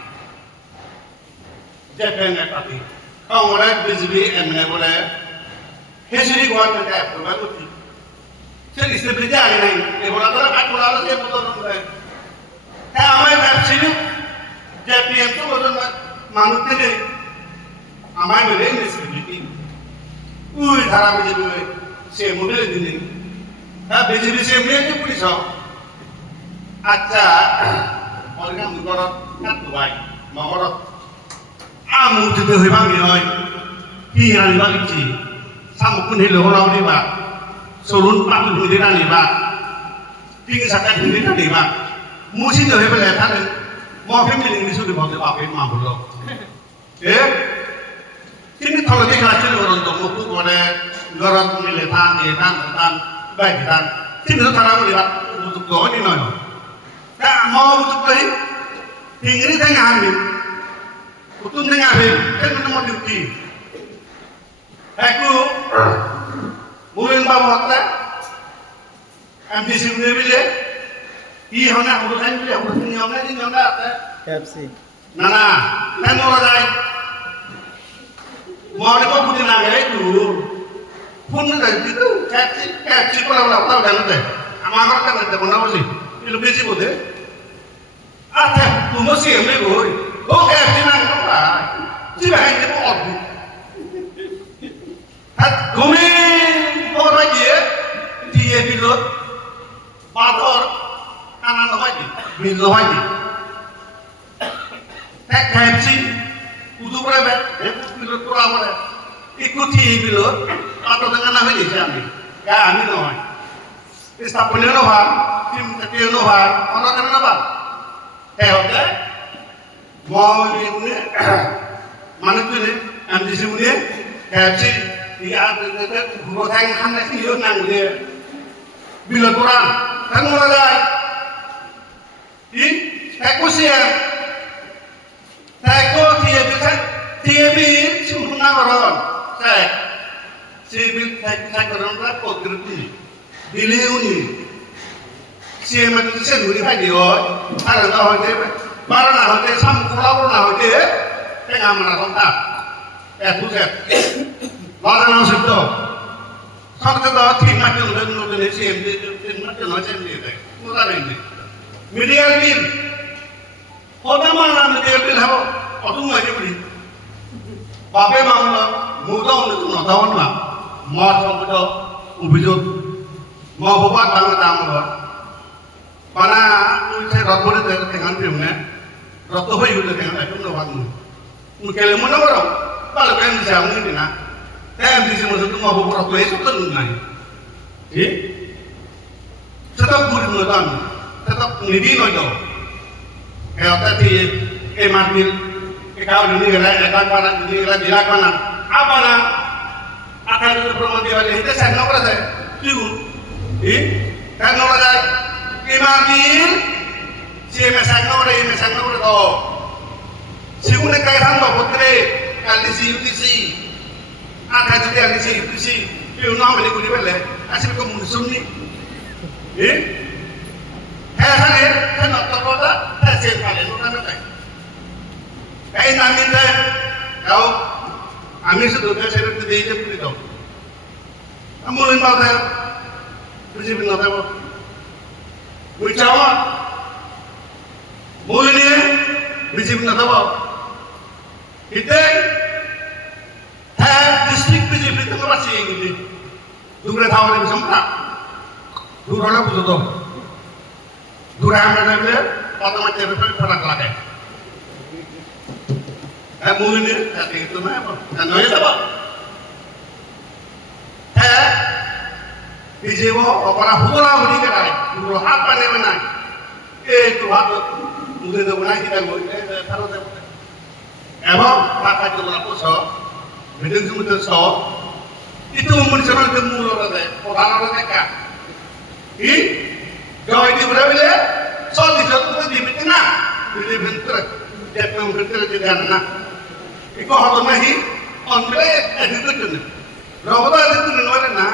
JPM party. Kau orang BJP MNA boleh, Hesiri government approval itu. Jadi istri aja ini, bola bola kat bola bola dia betul betul. Amai vaccine, JPM tu betul manusia ni, amai beli ni istri. Dhara BJP same model ini. BJP same ni tu pulis oh. Acha, orang yang mengorot kat tuai, mengorot. Amu tu tu hebat ni oi, hiran bagi ci, samuk pun hilang orang ni bah, solun patu ni ni bah, tinggi sakat ni bah, musim tu hebat lepas ni, mau family ni sudah bawa apa yang mampu lo, ini kalau kita kerja orang tu mutu kore, orang ni lepas ni baik tan, ini tu cara ni bah, mutu kau ni no, tak mau mutu kau ni, tinggi tengah ni. Betul dengan apa? Kan kita mau duty. Aku mungkin bawa waktu, MDC ni bila, ini hanya urut lain bila, urut ni orang apa? Pepsi. Nana, lain orang lain. Mau ni kau punya nama itu, pun ada itu, kacip kalau tahu dah nanti. Amak kan ada pun apa sih? Itu besi boleh. Ada, tu mesti ambil boy. Oh, kacip nang. Jiba ini pun hat gumi orang dia dia pilot motor kanan lagi bil lagi tak kaji udah berapa pilot kurang berapa ikuti pilot atau dengan apa ni kami kami noy istana punya noy tim kecil noy orang kan apa oke mau ini mana tu ni, MDC ni, kaji dia guru tanya hanya si yo nang dia, bila kurang, kan mulai, aku siapa, aku dia cuma nak orang, saya orang tak kau gerti, beliau ni, siapa tu saya dulu lagi oh, ada tahu dia, baru nak dia, sam pulau nak dia. Tengah mana kontak, bukan. Lalu orang sebut, sampai tu tim macam tu ni sih, tim macam ni deh, mula ini. Media bil, orang mana media bil apa? Orang mana beli? Bapak mahu muda untuk nak tahu mana, mau sampai tu ubijut, mau buat bangun tamu lah. Mana saya ratu ni tengah film ni, ratu hoi udah tengah film tu bangun. Mungkin mana orang, kalau kalian bisa mungkin na, kalian bisa masuk tu mau berapa tu esok tu ngai, tetap buat muatan, tetap ngidi nojo, kalau tadi marbil, kalau ini gelak, mana ini gelak dilak mana, apa na, akan itu promosi wajah itu saya nak berada, tuh, kan nak berada, marbil, si mesak nak berada tu. Siapa nak kaya hamba putri, LDC, ada juga LDC, itu nama ni kuni bela, asyik kau munsum ni, hari kan nak terkota, tersiap kalian orang nak. Kaya namin dah, kau, amin sudah saya tu dia je pun itu. Amulin bapa, bersih benar apa? Bucawa, mulin ni, bersih benar apa? Kita district BJP itu masih ini, dua tahun ini sempat, dua orang betul tu, dua orang ada pada macam itu pernah kelak. Mungkin ni, tapi itu mana? Dan apa? BJP orang hukum budi kerai, dua apa ni mana? Dua mungkin tu mana kita boleh taruh tu. Emang pakai jumlah pusat, bidang semua so, itu mencari temu orang orang mereka. Jauh itu berapa? Soal di satu di tengah, di bentar, dia memang bentar di dalam. Iko harus mahi, on bela ada tu ni. Rawat ada tu ni orang na.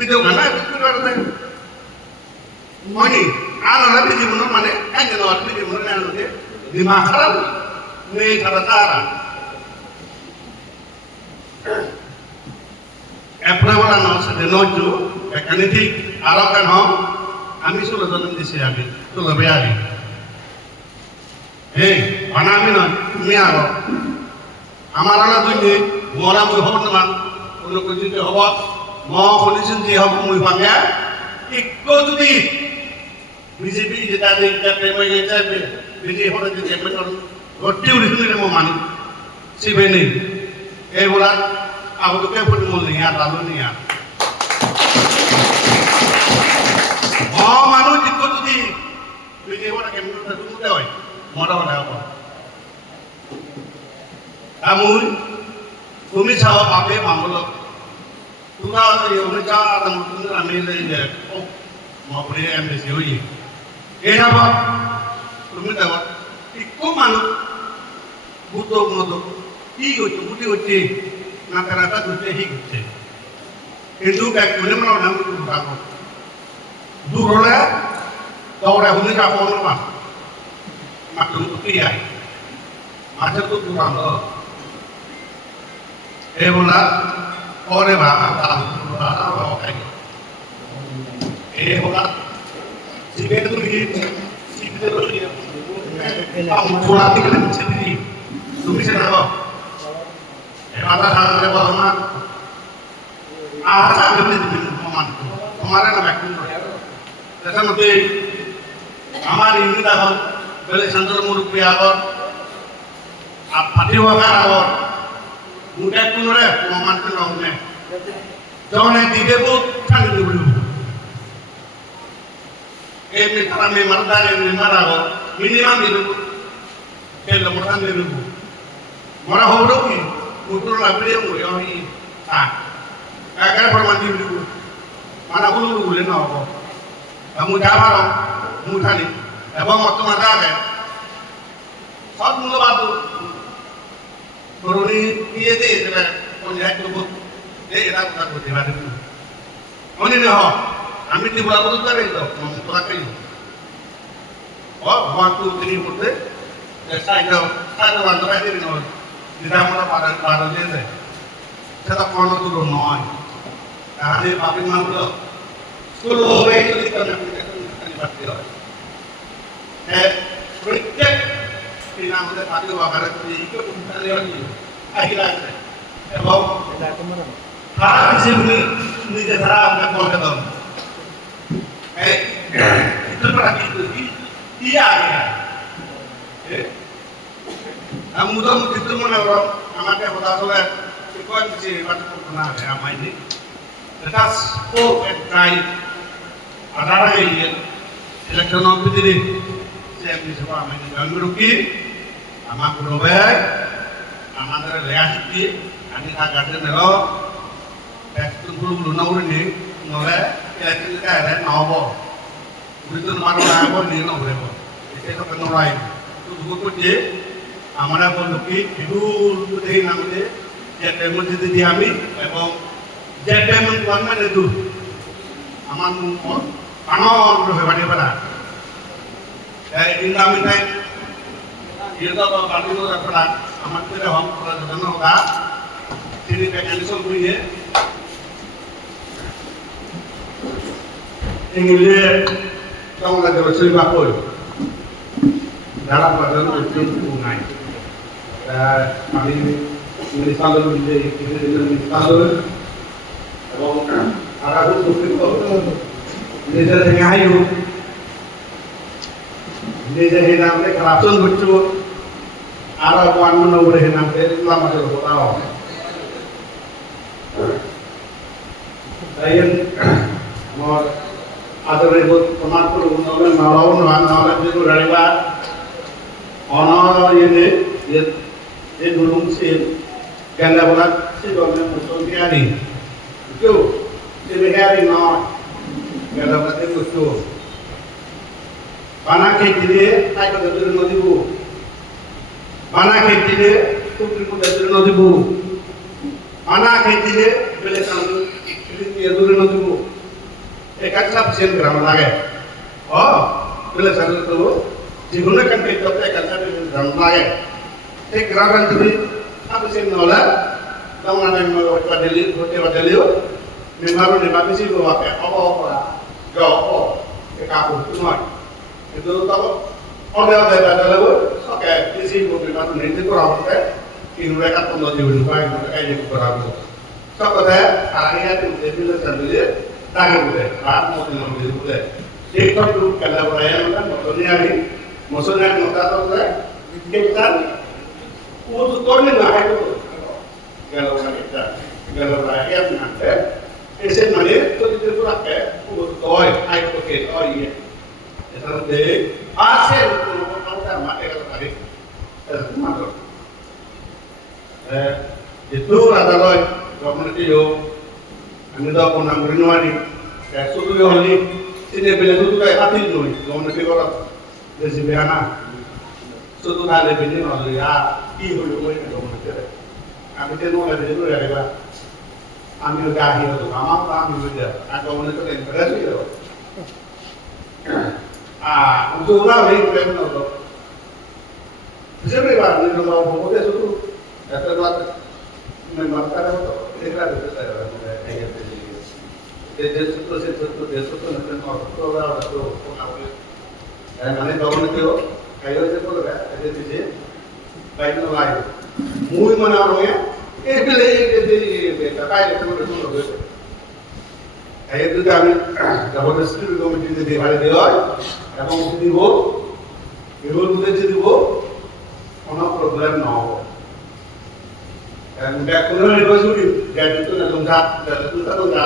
Bidang mana itu orang Money, anak lagi di mana mana, kan jadi orang di mana mana tu. dimakan nih cara-cara April na sedenojo kaniti arakan ho ami sulo donan disi abi sulo beari panami na miaro amara na dunni mora mu hobon na kono ko jite hobo mo kolisin di hobo mu pangya ikko tudi BJP jeta de tema jeta BJP hore de tema rotti uri ni mo mani sibeni bola aku tuh kayak pun mau lihat lalu nih ya. Oh manu jiko tuh di, begini orang kayak menurut aku muda oi, modal apa? Kamu, kami sahabat pape mampu, tuh umi cah atau mungkin ambil aja, oh mau beli MBC oi. Apa? Kami tahu, ikut manu, butuh modal, butuh rata-rata dunia higit. Hindu kayak mana mana orang itu berapa? Dulu lah, tahu orang ini apa orang mah? Maklum itu ya, macam itu kurang loh. Bola, orang apa tahu apa kayak? Bola, si betul begini, si betul begini. Aku bola tinggal di sini, tu bisa apa? Ada hal yang berhormat, ada yang lebih berhormat. Kemarin apa yang kita nanti, amar ini dah beli sandal muruk biar apa dia wakar muda kunure berhormat kunure. Jangan tiga but kan itu dulu. Ini cara memardar ini marah, minimum itu, kalau mudah itu, marah hodok ni. Utur lah beliau yang ini, kakak permandi dulu, mana pun dulu boleh nak apa, kamu jawab orang, mudah ni, abang waktu mana kan, saat mula batu, baru ni dia tu, penjahit tu, dia kita bukan buat dia dulu, mana ni ho, kami di bulan itu tak itu, membuat kayu, oh waktu ini buat, saya orang terakhir ni orang. Tidak mana pada jenis, saya kono tu rumah, ada papin mana seluruh itu kita nak terlibat dia. Projek kita mula pati wakar itu ikut kita lagi, akhirnya, sebab harap sini jasa nak boleh tahu. Itu berarti itu dia. Mudah itu mana orang amatnya kota soleh, ikuan si batu pernah ya main ini. Lekas try ada lagi election of the day. Saya bisa main ini. Jangan merugi, amat berubah, amat terlihat ini agak nelo. Tunggu naur ini, noleh, election kita ada naur. Begitu mana naur ini naur. Itu penolai. Tunggu je. Amara boluki hidup dehi namanya jadi mesti diami, ebong jadi mentuan mana itu, aman panon berhebat pada. Ini kami naik, kita bapak itu pada amat tidak ham perjalanan hoda, sini mekanisme punya, Inggris kamu lagi bersih bakul, dalam perjalanan itu pungai. Kami misalnya misalnya kalau ada suatu Indonesia dengan ayu Indonesia henam le kerapun betul ada kawan menawar henam le lama sudah tahu lain mau ada ribut pemakul menawar malau itu dari luar ono ini dia dulu sih ganda bulat sih kalau musuh dia ni itu dia ni no ganda bulat itu tu mana kecil saya pada turun nanti bu mana kecil tu pada turun nanti bu mana kecil beli satu beli turun nanti bu kat sen gram lagi oh beli satu tu jika nak kan kita tak kan লাগে এই গ্রামের যদি aku sih nolak kamu nanti mau padeliu memang udah mati sih gua pakai apa jauh ke kapur semua itu tahu oleh badalawu oke di sini gua memang nanti kurang pakai ini mereka tunggu di rumah mereka ini kurang so kata hari ini jadi sendiri tak boleh mau tinggal boleh itu tuh kalau perayaan kan motornya ini maksudnya motor tuh kita untuk turun lah itu kalau rakyat nanti ese mana itu itu rakyat untuk toy ayo pakai oh iya itu hasil untuk kita mati kalau tadi itu itu adalah komunitas yo anda dah pernah berinwani suatu yang ini sini bela suatu kayak hati dulu komunitas orang dari biana suatu hal ini orang ya ibu lu ini komunitas আমি তো নোলা দিলো রেবা আমি গাহি হতো আমার তো আমি বুঝা আর কোনে তো ইন্টারেস্ট ছিল তো ওরা এই প্রেম হতো যেবে বার নিলো বাবু বলে শুধু এত রাত মেম্বার করে হতো এগুলা দিতে চাই আমরা এই যে ছোট নতুন তো ওরা তো মানে তখন কেউ কাইও যে বলবে এই যে বাইক লাই muy mana orangnya itu kayak itu betul betul kayak itu kami dapat skill komite di hari dia এবং দিব এগুলো বুঝে দিব কোনো প্রবলেম না হবে এবং কোনো নির্বাচনী যেহেতু না লঙ্ঘা যেহেতু তা লঙ্ঘা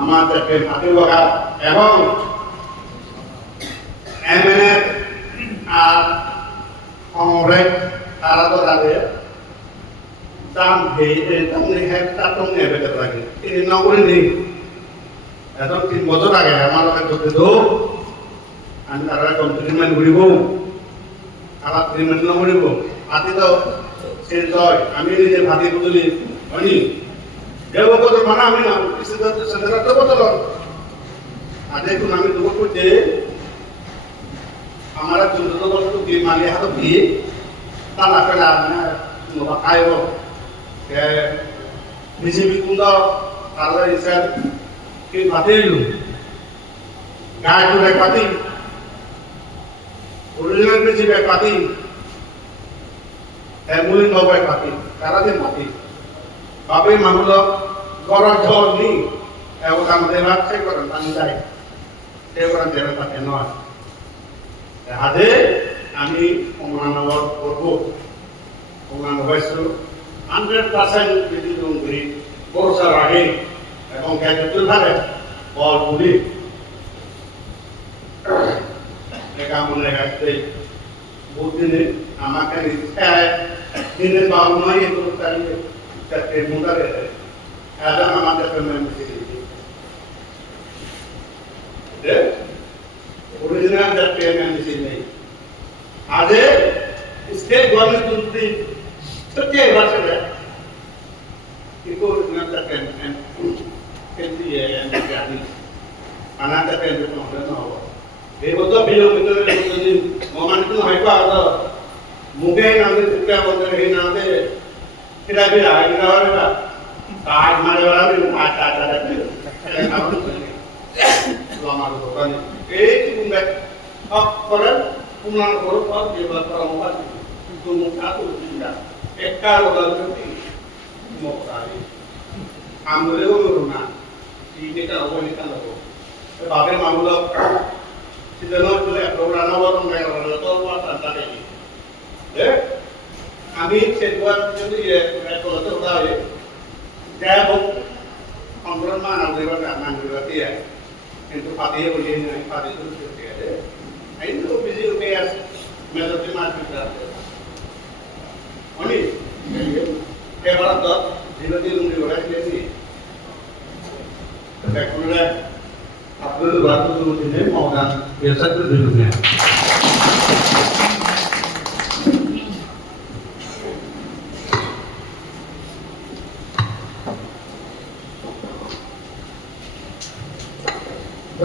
আমাদের হাতে লাগা এবং এমএনএ আর কংগ্রেস তারা তো লাগে দাম এই তার বেটার লাগে এই নগরে নেই এখন 3 বছর আগে আমার করতে তো আমি তারা কমপ্লিটমেন্ট করিব আবার ট্রিটমেন্ট না করিব আতি তো চেঞ্জ হয় আমি নিজে ভাতি বুঝলি হয়নি দেব কত মানে আমি না সেটা তো বদল আর দেখুন আমি দুপুর করতে আমার 14 বছর কি মানে হাত দিয়ে তালা ফেলা মানে খাইব বিজেপি কোন তারা ইসার কি ভাতেইল গায় তুলে পাতি অরিজিনাল বিজেপি পাতি এমুলিন বাবাই পাতি তারা দিন পাতি বাপে মামুল গড় ঝড় নি এবং আমাদের রাখছে করেন পানি যায় সে করেন জেলে পাতে নয় হাতে আমি অঙ্গনানগর করবো অঙ্গনান বয়সু 100% যদি তুমি বর্ষার আগে এবং ক্যাপিটাল ভাবে বল পুলি দেখা মনে রাখতে বুদ্ধিনে আমাকে দিনের বাবু নয় এত তারিখে চারটে মুদারে এখন আমাদের পেমেন্ট দিয়েছে original that payment is made. As a state government to the state government, it goes another payment and can be and another payment from the now. They were the below the moment to my father. Mugai and the Tuka was the Hina. Did I be I know? I might have এই কুম্বে করেন পুনরান করো পর যেবার পরমবাদ কিন্তু মুখাতো চিন্তা একটা ওদালতি মোকারি আমলেও না এইটা অবনীতা লাগো বাবে মামলা সিজনো চলে প্রোগ্রাম বরং মেলা তো পাতা দেই আমি সেটা যদি একলতে উদাহরণ যায় হোক অন্তরণ মান আউদেবার কামান দিবাতে itu patihnya begini, patih itu seperti ada. Itu biji UPS melodi mati berarti. Oni, kayak barat dot, di rumah orang ini. Kayak kemudian, Abdul Batu dulu ini mau kan biasa itu di dunia.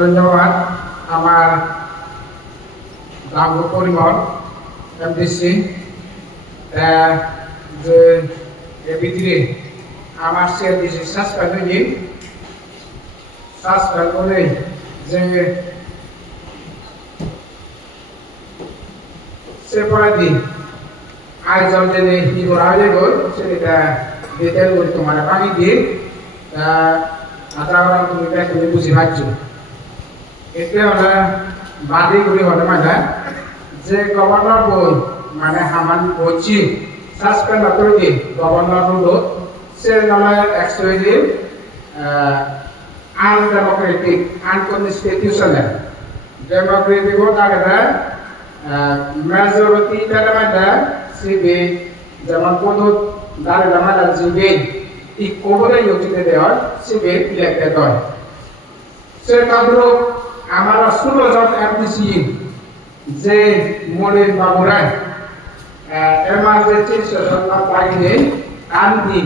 ধন্যবাদ আমার গ্রাম্য Parimal MDC যে এর ভিতরে আমার সে দিছে suspend হয়ে suspend করে যে সে পড়া দিই আয়োজন যে ই করা হয়ে গেল সেটা ডিটেল করে তোমার পানি দিয়ে আচ্ছা তুমি বুঝি পাচ্ছো এতে হলে বাদী করে হলে মানে যে গভর্নর বই মানে হামান বলছি সাসপেন্ড করে দিয়ে গভর্নর রুল সে নয় অ্যাকচুয়ালি আনডেমোক্রেটিক আনকনস্টিটিউশনাল ডেমোক্রেটিক তাকে মেজরিটি তার মধ্যে সিবি যেমন পদত দাঁড়ে আমাদের জিবি ই কোবরে ইউটিতে দেওয়া সিবি ইলেক্টেড হয় সেটা হলো আমার 16 জন এমপিসি যে মলিন বাবুরাই emergency session of Friday and the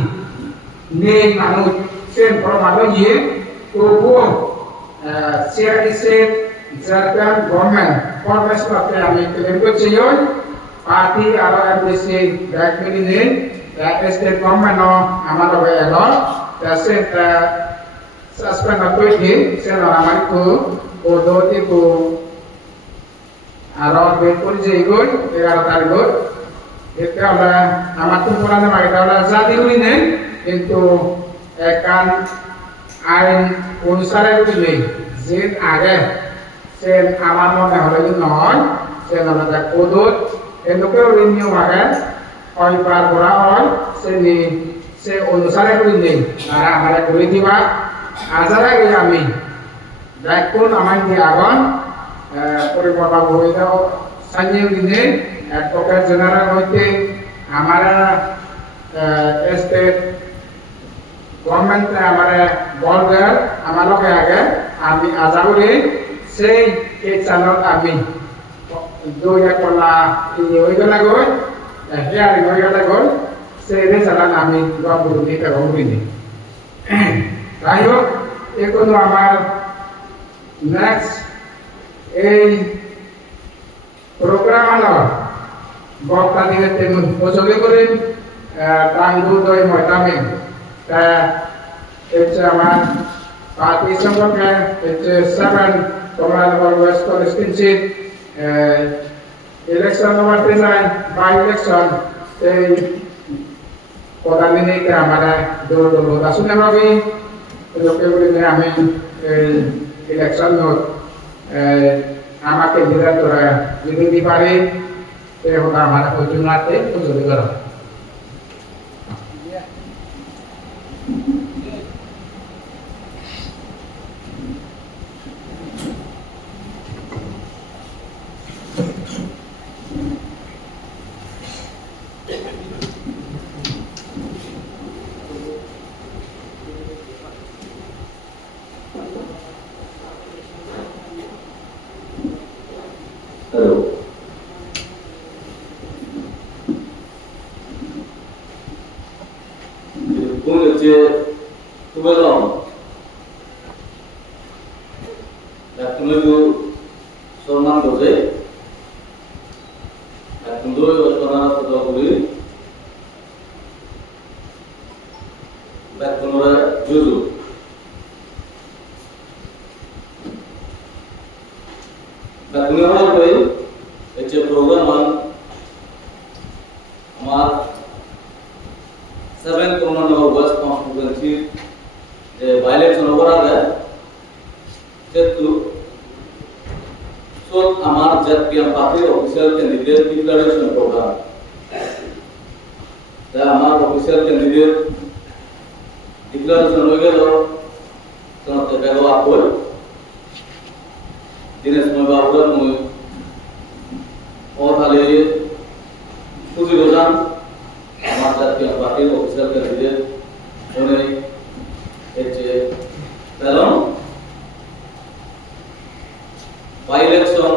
name Manut sent from Maloye to go CRDC Japan government formation of the American party or MDC that meaning that state government of Amado the sent suspend of 20 sent on Amarico or Dotico around Bedford Jagoy, 11 তারিখ এটা আমরা আমার তো পুরানো এটা আমরা জাতি হই নেই কিন্তু একান আইন অনুসারে দিলে যে আগে সে আমার মনে হলো যে নয় সে আমাদের কোদত এগুলোকে রিনিউ আগে কয়বার করা হয় সে অনুসারে দিলে আর আমরা করে দিবা আজার আগে আমি দেখুন আমার দিয়ে আগুন পরিবর্তন হয়ে যাও সাজিয়ে দিনে অ্যাডভোকেট জেনারেল হইতে हमारा स्टेट गवर्नमेंट हमारे बॉल गए हमारे लोग आगे आमी आजाउरे से के चैनल आमी दो या कोला ये होई गला गो हियर होई गला गो से रे चलन आमी गबुरु नी का गबुरु नी रायो एको नो हमार नेक्स्ट ए प्रोग्राम आलो বক্তা দিকে তেমন পছন্দ করেন টাঙ্গু দই ময়দানে এটা আমার পার্টি সম্পর্কে এটা 7 তোমরা west constituency election number 39 by election এই প্রধানমন্ত্রী কে আমরা দৌড় আসুন রবি লোকে বলে আমি ইলেকশন আমাকে দিলে তোরা যদি দিতে পারে ये होगा हमारा कोई चुनाव है तो जरूर करो हेलो যে তুবেলম তুমি সম্মান করবে এখন দুই বছর পদগুলি বেতনরা জুজু বেতন হওয়ার পরে এই যে প্রোগ্রাম আমার 7 common law was constituency the violation over other to so amar jat PM party official candidate declaration program the amar official candidate declaration ho gelo to te bego apol dines moi babu moi othale খুশি হলাম আমার জাতীয় পার্টির official candidate উনি হচ্ছে কারণ by election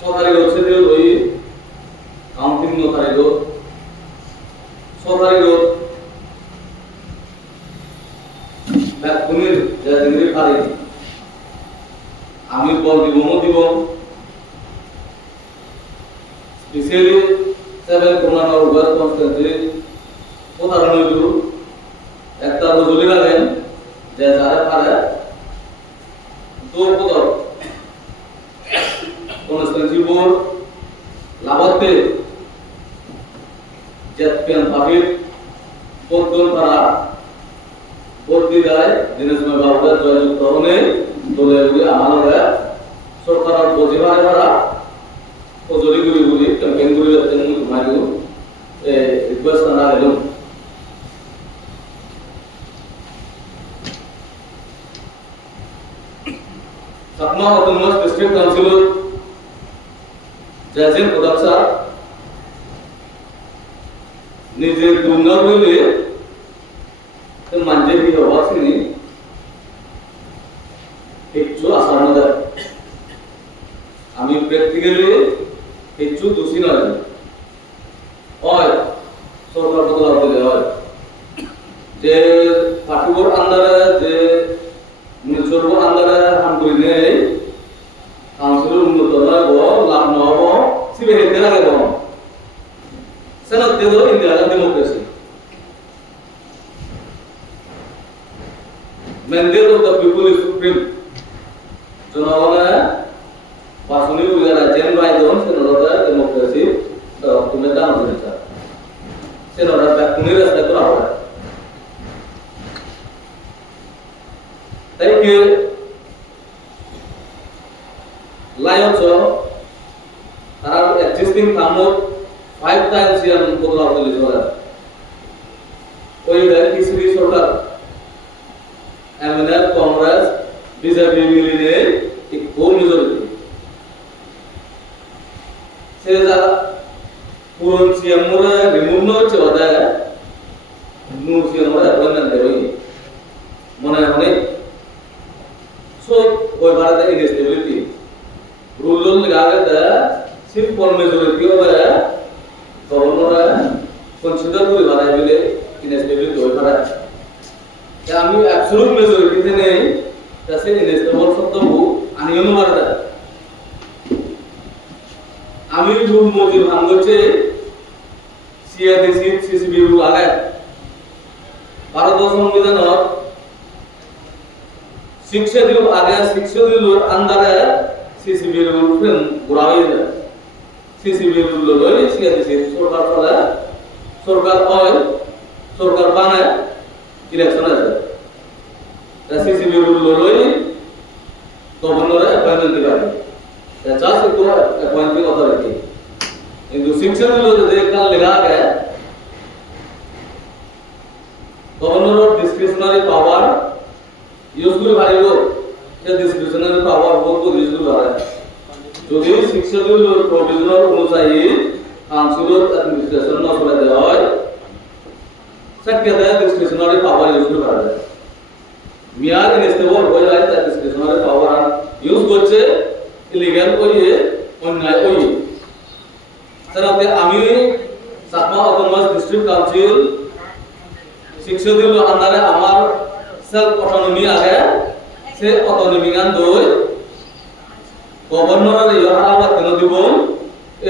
6 তারিখ হচ্ছে ওই কাউন্টিং 9 তারিখ 6 তারিখ ব্যাকুনির যে ডিগ্রি পারি আমি বল দিব specially 7 Kumano West Constituency Potaranuydu একটা রজলি রাখেন যে যারা পারে দৌড় কনস্টিটিউন্সি বোর্ড লাভাতে জেতপেন পাবির পদ্মন পাড়া বদ্দিদায় দিনেশময় বাবুদের জয়যুক্ত হনে দলে গুলি আমালরে সরকার বজিবারে পাড়া ওজলি গুলি ক্যাম্পেইন গুলি তেমনি ঘুমাইও রিকোয়েস্ট না এলো Sapna Autonomous District Council Jajan Kodaksa নিজে দুর্না হইলে মানজে কি হওয়া সিনি একটু আসার মধ্যে আমি প্র্যাকটিক্যালি একটু দোষী নয় হয় সরকার বদলাও দিলে হয় যে পার্টিবোর আন্ডারে যে মিলচরব আন্ডারে হাম করি নেই কাউন্সিলর উন্নত নয় লাভ নহব সিবে হেতে লাগে ন সেনত দেব India democracy mandate of the people is supreme জনগণে বাসনি উইগারা জেন রায় দেন সেনরা ডেমোক্রেসি তুমি দাম দিতে সেনরা কোনি রাস্তা করা হবে তাই কি লায়ন্স তার এক্সিস্টিং কামত 5 times ইয়ার বদলাও দিলে চলে ওই কিসরি সরকার एमएनएल कांग्रेस बीजेपी मिलने एक वो मेजॉरिटी से जा पूर्ण सीएम मोरे रिमूव न होता है न्यू सीएम मोरे अपॉइंटमेंट दे रही मने होने सो कोई भारत इनस्टेबिलिटी रूल लगा के सिर्फ फॉर मेजॉरिटी होवे गवर्नर कंसीडर कोई भारत मिले इनस्टेबिलिटी होई भारत আমি অ্যাবসলিউট মেজরিটিতে নেই তাসে ইনস্টেবল শব্দবু আনিয়ন মারদা আমি রুল মজির ভাঙ্গছে সিআরডিসি সিসিবি রুল আগে ভারত সংবিধানত শিক্ষা দিল আগে শিক্ষা দিল আন্দারে সিসিবি রুল ফ্রেম গুড়াই সিসিবি রুল লই সিআরডিসি সরকার ফলে সরকার হয় সরকার বানায় ইলেকশন আছে সিসিবি রুল লই গভর্নর অ্যাপয়েন্টমেন্ট দিবারে জাস্ট একটু অ্যাপয়েন্টিং অথরিটি কিন্তু শিক্ষা রুল যদি কাল লেখা আছে গভর্নর ডিসক্রিশনারি পাওয়ার ইউজ করে পারিব যে ডিসক্রিশনারি পাওয়ার বহুত ইউজ করে পারে যদি শিক্ষা রুল প্রভিশনাল অনুযায়ী কাউন্সিল অ্যাডমিনিস্ট্রেশন না চলে দেওয়া হয় सक्रियता डिस्क्रिशनरी पावर यूज করে পারে মিয়ার ইনস্টেবল হয়ে যায় তার ডিসক্রিশনারি পাওয়ার ইউজ করছে ইলিগাল কইয়ে অন্যায় কইয়ে সারাতে আমি সাতমা অটোনমাস ডিস্ট্রিক্ট কাউন্সিল শিক্ষা দিল আন্দারে আমার সেলফ অটোনমি আগে সে অটোনমি গান দই গভর্নরের ইহারাবা কেন দিব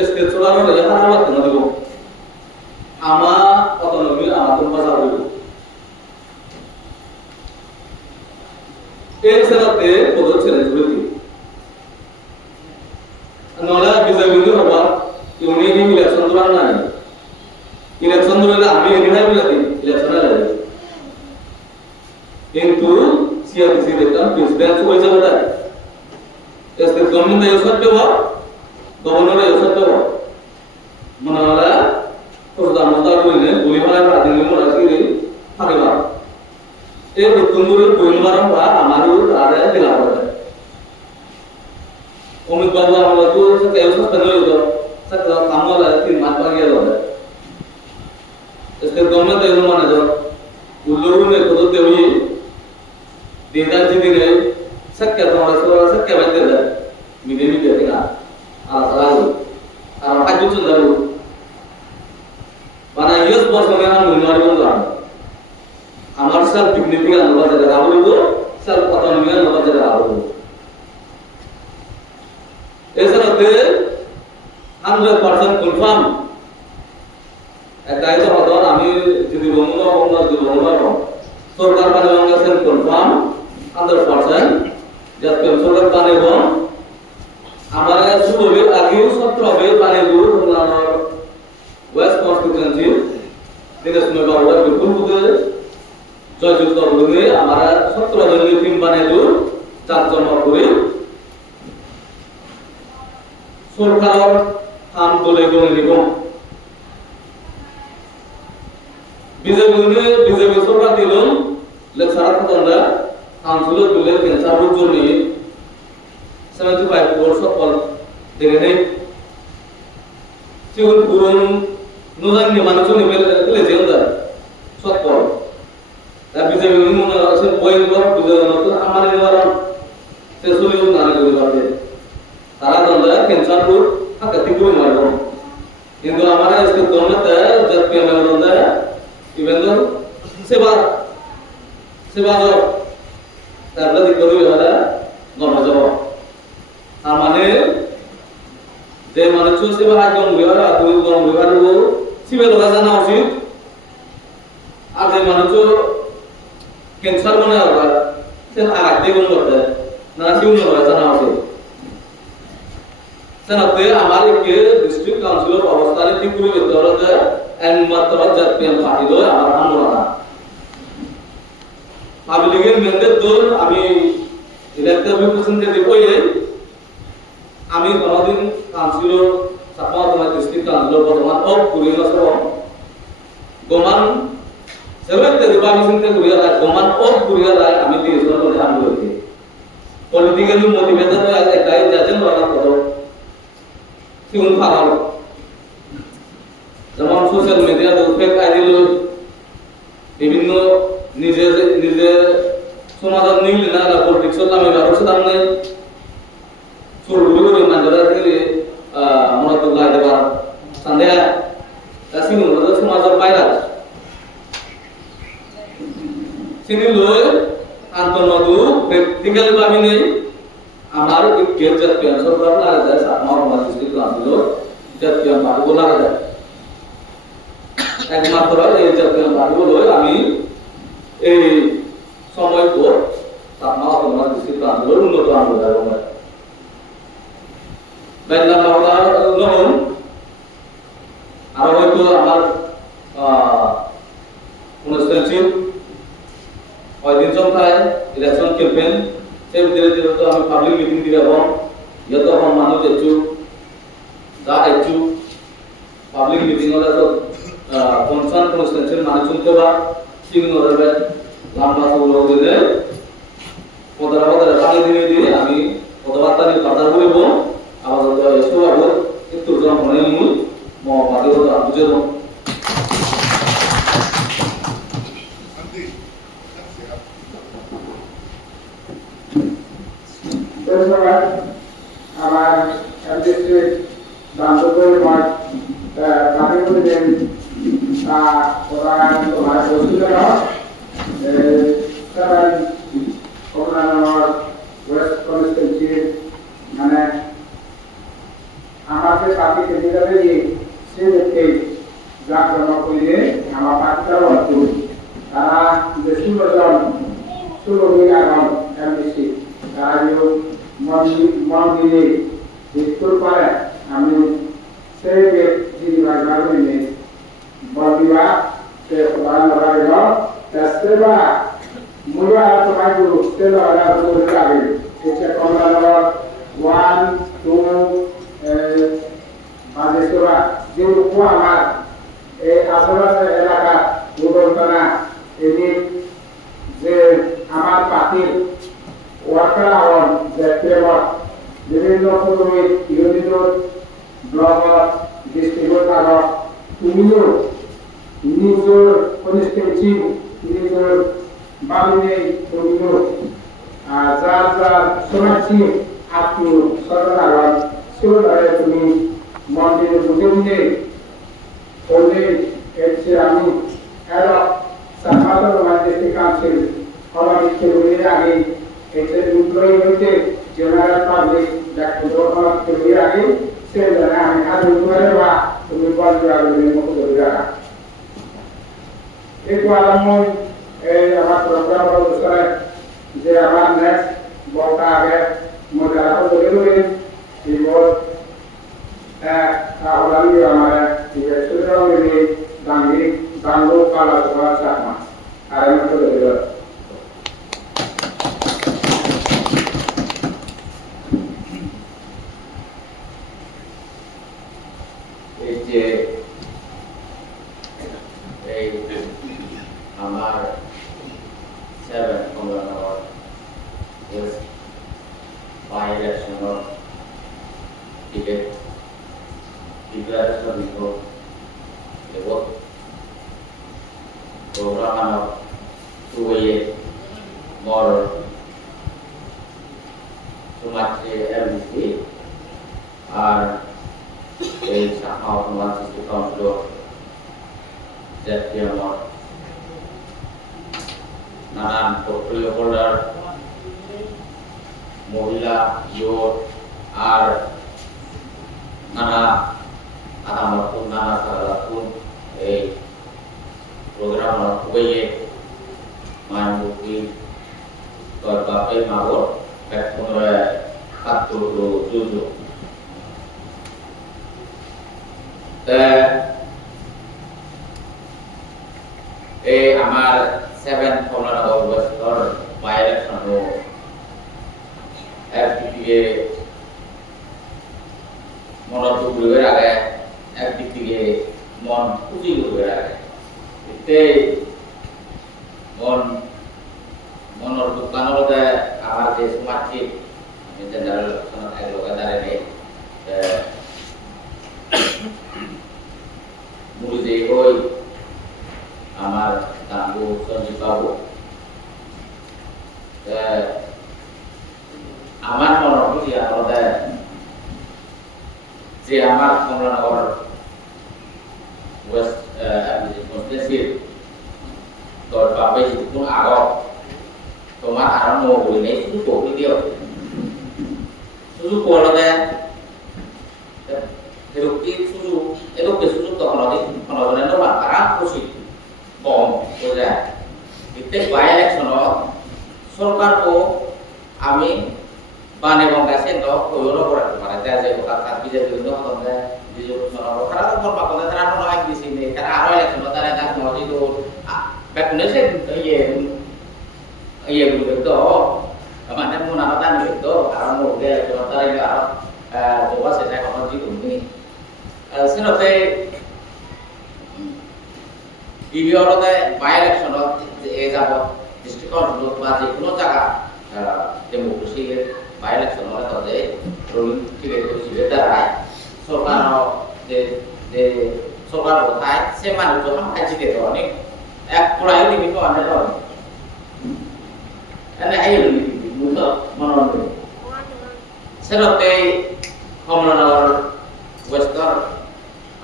স্টেট সরকারের ইহারাবা কেন দিব আমা অটোনমি আমাদের বাজার হইব এই সাথে পদ চ্যালেঞ্জ হইল নলা বিজয়বিন্দু হবা ইউনিয়ন ইলেকশন দরান নাই ইলেকশন দরালে আমি এখানে বলি ইলেকশন লাগে কিন্তু সিআরডিসি দেখতাম প্রেসিডেন্ট হয়ে যাবে তাই স্টেট গভর্নমেন্ট ইউজ করতে হবে গভর্নর ইউজ করতে হবে মনে হলা প্রধানমন্ত্রী বললেন বলিমালা প্রাধান্য রাখি থাকিবা এই প্রথমগুলোর পরিমাণ বা আমারও আরে দেওয়া হবে অমিত বাবু আমরা তো কেউ সাথে হইতো সাথে কামলা 3 মাস বাকি হবে इसके गवर्नमेंट एवं माने जो उल्लू ने तो देवी देदार जी दिने सक्के तुम्हारा सोरा सक्के बंदे दे मिले भी देते ना आलाल আর হাজু চন্দারু মানে ইয়েস বস মানে আমি উন্নয়ন করলাম আমার সব ডিগনিটি আনবাজে রাখবো তো সব অটোনমি আনবাজে রাখবো এছাড়াতে 100% কনফার্ম দায়িত্ব হদন আমি যদি রমুনা হব যদি রমুনা হব সরকার বানাবেন কনফার্ম 100% যাতে সরকার বানাইব আমার শুরু আগেও 17 বানাইব ওয়েস্ট কনস্টিটিউয়েন্সি দিনাজপুর বাবুরা বিপুল বুঝে জয়যুক্ত বুঝে আমরা 17 জনের টিম বানাইব 4 জন করে সরকার কাম তোলে গনে নিব বিজেপি সরকার দিল লেকচার কথা কাউন্সিলর বিলে ক্যান্সার রোগ জন্য 75 ক্রোড় সকল দেখে নেই সিউন পুরন নজানি মানুষ নিবেলে যে onda সকল তা বিজেপি মনে আছে পয়েন্ট বড় বিজেপি মত আমার নিবারণ সে সুলিও না করে পারবে তারা দন্দা ক্যান্সার রোগ হাতে করে মারব কিন্তু আমার আজকে দমতে জব পেমেন্ট দন্দা ইভেন সেবা তারপরে দিকরি হলা গমজব তার মানে যে মানুষ সেবা একদম বিহার আদমি গম বিহার ও সিবে লগা জানা উচিত আর যে মানুষ ক্যান্সার মনে হবে সে আগে গুণ করতে না সিউ লগা জানা উচিত সেনাতে আমার কে ডিস্ট্রিক্ট কাউন্সিলর অবস্থানে ত্রিপুরা ভিতরে একমাত্র জাতীয় পার্টি লয় আমার আমরা পাবলিকের মেন্ডেট দল আমি ইলেক্টেড রিপ্রেজেন্টেটিভ হয়ে আমি কোনদিন কাউন্সিলর সাপা তোমার ডিস্ট্রিক্ট কাউন্সিলর বর্তমান অফ করি না সব গমান সেভেন্থ আমি চিন্তা করি আর গমান অফ করি আর আমি দিয়েছিলাম বলে আমি বলছি পলিটিক্যালি মোটিভেটেড হয়ে একটাই যাচ্ছেন ওরা করো সিউন ফারাল যেমন সোশ্যাল মিডিয়া ফেক আইডি বিভিন্ন নিজে সমাজের নিলে না পলিটিক্সের নামে ব্যবসা দাম নেই সুরগুলো মানুষরা থেকে মনে তো লাগে দেবার সন্দেহ আছে সমাজের বাইরে সিনি লই আন্তনদু প্র্যাকটিক্যালি ভাবে নেই আমার কেউ জাতীয় সরকার লাগা যায় আমার ডিস্ট্রিক্ট কাউন্সিলর জাতীয় পার্টি লাগা যায় একমাত্র এই জাতীয় পার্টি লই আমি এই সময় পর আপনার তোমার ডিস্ট্রিক্ট কাউন্সিলর উন্নত আনবো এবং বেতন বাবা নহন আর হয়তো আমার কনস্টিটিউয়েন্সি ওইদিন সংখ্যায় ইলেকশন ক্যাম্পেইন সেই ধীরে ধীরে তো আমি পাবলিক মিটিং দিব যত হম মানুষ একটু যা একটু পাবলিক মিটিং হলে তো কনসার্ন কনস্টিটিউয়েন্সির মানুষ শুনতে বা সিগন হবে লম্বা সবল দিলে পদরা পানি দিয়ে আমি কথাবার্তা নিয়ে কথা বলবো আবার এসো আবার একটু জন মনে মূল বাকি কথা বুঝে দেবো আমার ডিস্ট্রিক্ট বান্ধবের মাঠ পানি করে দেন ওরা তোমার বসছিল সেভেন কোকরানগর ওয়েস্ট কনস্টিটিউয়েন্সি মানে আমাদের পার্টি ক্যান্ডিডেট সে দেখে যা জমা করে আমার পার্টিটাও হতো তারা যে 16 জন এমডিসি তারা মন দিয়ে ভিতর করে আমি সেই জীবিকা গাড়ি বলবিবা সে বান লাগাইল সেবা মূল আর তোমার গুরু সেবা আর করে লাগে এটা কমলানগর 1 2 বাদেশ্বরা যেগুলো আমার এই আশেপাশে এলাকা দুর্ঘটনা এদিন যে আমার পার্টির ওয়ার্কার আওয়ান যে ফ্লেভার বিভিন্ন পুরোহিত ইউনিট ব্লক ডিস্ট্রিক্ট তুমিও নিজের কনস্টিটিউয়েন্সি নিজের বাড়িতে তুমিও যার যার শোনাচ্ছি আত্মীয় সরকার সেভাবে তুমি মন্দিরে বুঝে বুঝে বললে এসে আমি এরা সাধারণ ডিস্ট্রিক্ট কাউন্সিল কমিটিতে বলে আগে এসে এমপ্লয়ি হইতে জেনারেল পাবলিক ডাক্তার আগে সে জানে আমি কাজ করে বা তুমি বলবে আগে মতো করে রাখা itu alamun আমার প্রোগ্রাম অনুসারে যে আমার নেক্সট বলটা আগে মনে রাখা জরুরি এই বল তাহলে আমার সুতরাং এই দাঙ্গি দাঙ্গো পালা সভা চাকমা আর আমি তো জরুরি এই যে এই আমার 7 Commonwealth was by election of ticket declaration of report lewat program of 2 more Sumatra LBC আর এই শাখা অটোনমাস সিটি কাউন্সিল জাতীয় নানান পোর্টফোলিও হোল্ডার মহিলা ইউথ আর নানা আদামতুন নানা সালাতুন এই প্রোগ্রাম খুবই মানবুকি তরবাপে মাগর এক পুনরায় কাতুর জুজু এই আমার 7 Commonwealth Western by election ও একদিকে মনত ঘুরে আগে একদিকে মন খুঁজি ঘুরে আগে এতে মনের দোকানতে আমার যে সমাজে জেনারেল এক লোকে দাঁড়িয়ে মুড়ি হই আমার দাঙ্গু সঞ্জীব বাবু আমার মনে হচ্ছে আমাদের যে আমার কমলানগর ওয়েস্ট কনস্টিটুয়েন্সির তোর বাপে কোন আগত তোমার আরম্ভ বলি নেই শুধু কবি দিও শুধু পড়লে এরকম সুযোগ এরকম সুযোগ তখন অনেক বারবার খুশি কম বোঝা এতে বাই ইলেকশন সরকারকে আমি বানে বঙ্গাইছে তো কইলো করাতে পারে যা যে কথা বিজেপি কিন্তু হতন যায় বিজেপি সরকার খারাপ কোন পাকনে তারা নয় দিছি নে তারা আরো ইলেকশন তারা গাছ মজি তো ব্যাকনেছে ইয়ে গুলো তো মানে মন আলাদা নেই তো কারণ ওকে তারা আর তোবা সেটা কথা জি তুমি সিনতে ইভিওরতে বাই ইলেকশন এ যাব ডিস্ট্রিক্ট কন্ট্রোল বা যে কোনো জায়গা ডেমোক্রেসি বাই ইলেকশন হলে তো যে রুলিং ঠিক আছে দ্বারা সরকার যে যে সরকার কোথায় সে মানুষ যখন খাইছে দিতে অনেক এক পুরাই দিবি তো অনেক এনে এই মুখ মনোরঞ্জন সেরতে কমলানগর ওয়েস্টার্ন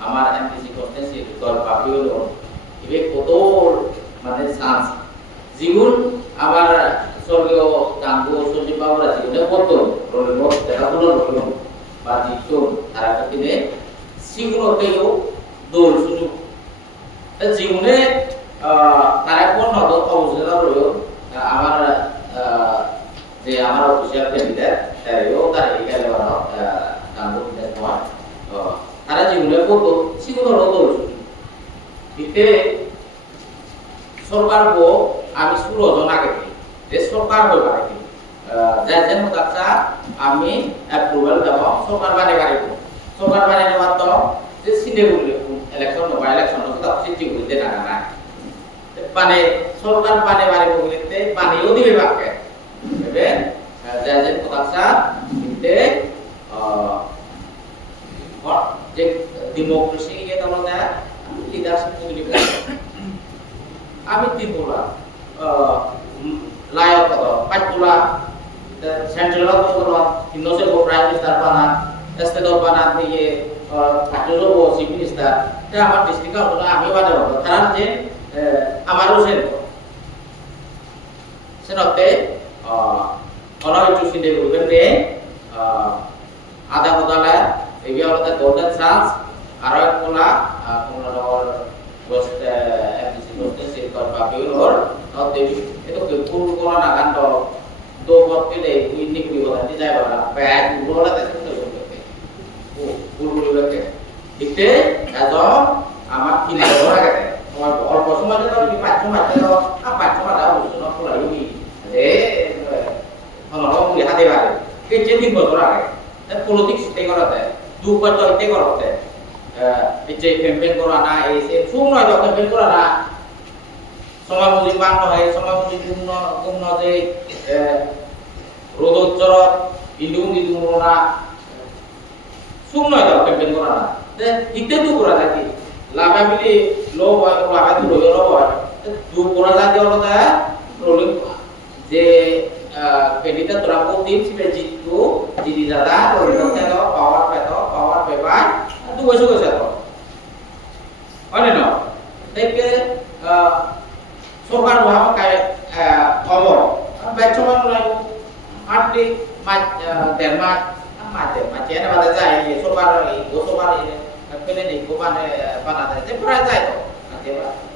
আমার এমপিসি কনস্টিটুয়েন্সি দল পাবি হলো ইবে কত মানে চান্স জীবন আমার স্বর্গীয় গাঙ্গু সঞ্জীব বাবুরা জীবনে কত রইল দেখাগুলো রইল বা জিত তারা কিনে সিগুলোতেও দৌড় সুযোগ জীবনে তারা কোন নদ অবস্থা রইল আমার যে আমার অফিসিয়াল ক্যান্ডিডেট তাইও তার এখানে গাঙ্গু দেওয়া তারা জীবনে কত সিগুলো দৌড় এতে সরকারকে আমি সুরজন আগে যে সরকার হয়ে পারে যা যেন কাছে আমি অ্যাপ্রুভাল দেব সরকার বানিয়ে পারিব সরকার বানিয়ে নেওয়ার তো যে সিনেগুলি ইলেকশন বা ইলেকশন তো সিটি বলতে না না মানে সরকার বানিয়ে পারিব বলতে বানিয়েও দিবে বাকে এবে যা যেন কাছে কিন্তু যে ডেমোক্রেসি এটা বলতে লিডারশিপ তৈরি করে আমি ত্রিপুরা লায়ক কত পাঁচপুরা সেন্ট্রাল কত ইন্ডোসে গো প্রাইম মিনিস্টার বানা স্টেট বানা দিয়ে কাজলো গো চিফ মিনিস্টার এটা আমার ডিস্ট্রিক্ট হলো আমি বাদে হলো কারণ যে আমারও সেনতে অনহইটু সিন্দে গ্রুপের নে আধা বদলা এই হলো গোল্ডেন চান্স আর এক কোলা কোলা West MPC constituency Devi itu kepul kola nakan to do bot ke dei ini kuri kola ti jai bala bag bola ta tu o pul ke dikte ajo আমার কিনে ধরা গেছে তোমার অল্প সময় তো তুমি 5 সময় তো 5 সময় দাও শুনো পুরো ইউনি এ হলো মুই হাতে বারে কে চেঞ্জিং ধরা গেছে পলিটিক্স তে করতে দুপর তো তে করতে এই যে ক্যাম্পেইন করা না এই সে শুন নয় তো ক্যাম্পেইন করা না সময় মুজি বাংলা হয় সময় মুজি গুণ যে রোদোচ্চর ইন্দুং না শুন নয় তো ক্যাম্পেইন করা না ইতে তো করা থাকে লাভা বিলি লো হয় লাভা তো রইলো হয় দু করা যায় ওটা রোলিং যে কেডিটা তোরা প্রতিম সিবে জিতু জিদি দাদা রইলো কেন পাওয়ার পেপার দু বছর গেছে তো হয় না দেখে সরকার ভাবে কায় খবর বেচমান লাই আটটি মাছ দেড় মাছ চেনা বাদে যায় সরকার এই সরকার পেলে নেই গোপানে বানাতে যে প্রায় যায় তো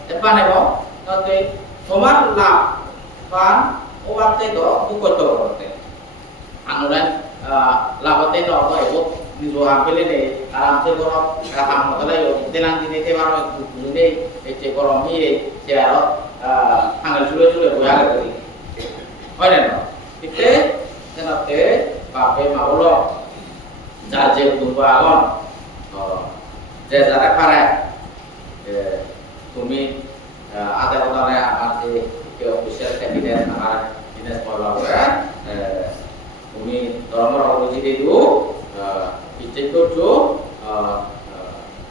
যে বানাবো তাতে সমান লাভ পান ওবাতে তো দুকত করতে আনুরান লাভতে তো হয় নিজ পেলে নেই আরামসে গরম কাম মতলাই দেনাং দিনে তেবার বুঝে এই যে গরম হিয়ে যে আর হাঙ্গাল চুলে বয়া গেছে হয় না এতে জানাতে বাপে মাবলো যা যে বুবা আগন যে যারা পারে তুমি আদায় করে আমার যে অফিসিয়াল ক্যান্ডিডেট আমার বিজনেস করবা করে তুমি ধর্মের অবধি দিও বিজেপি করছো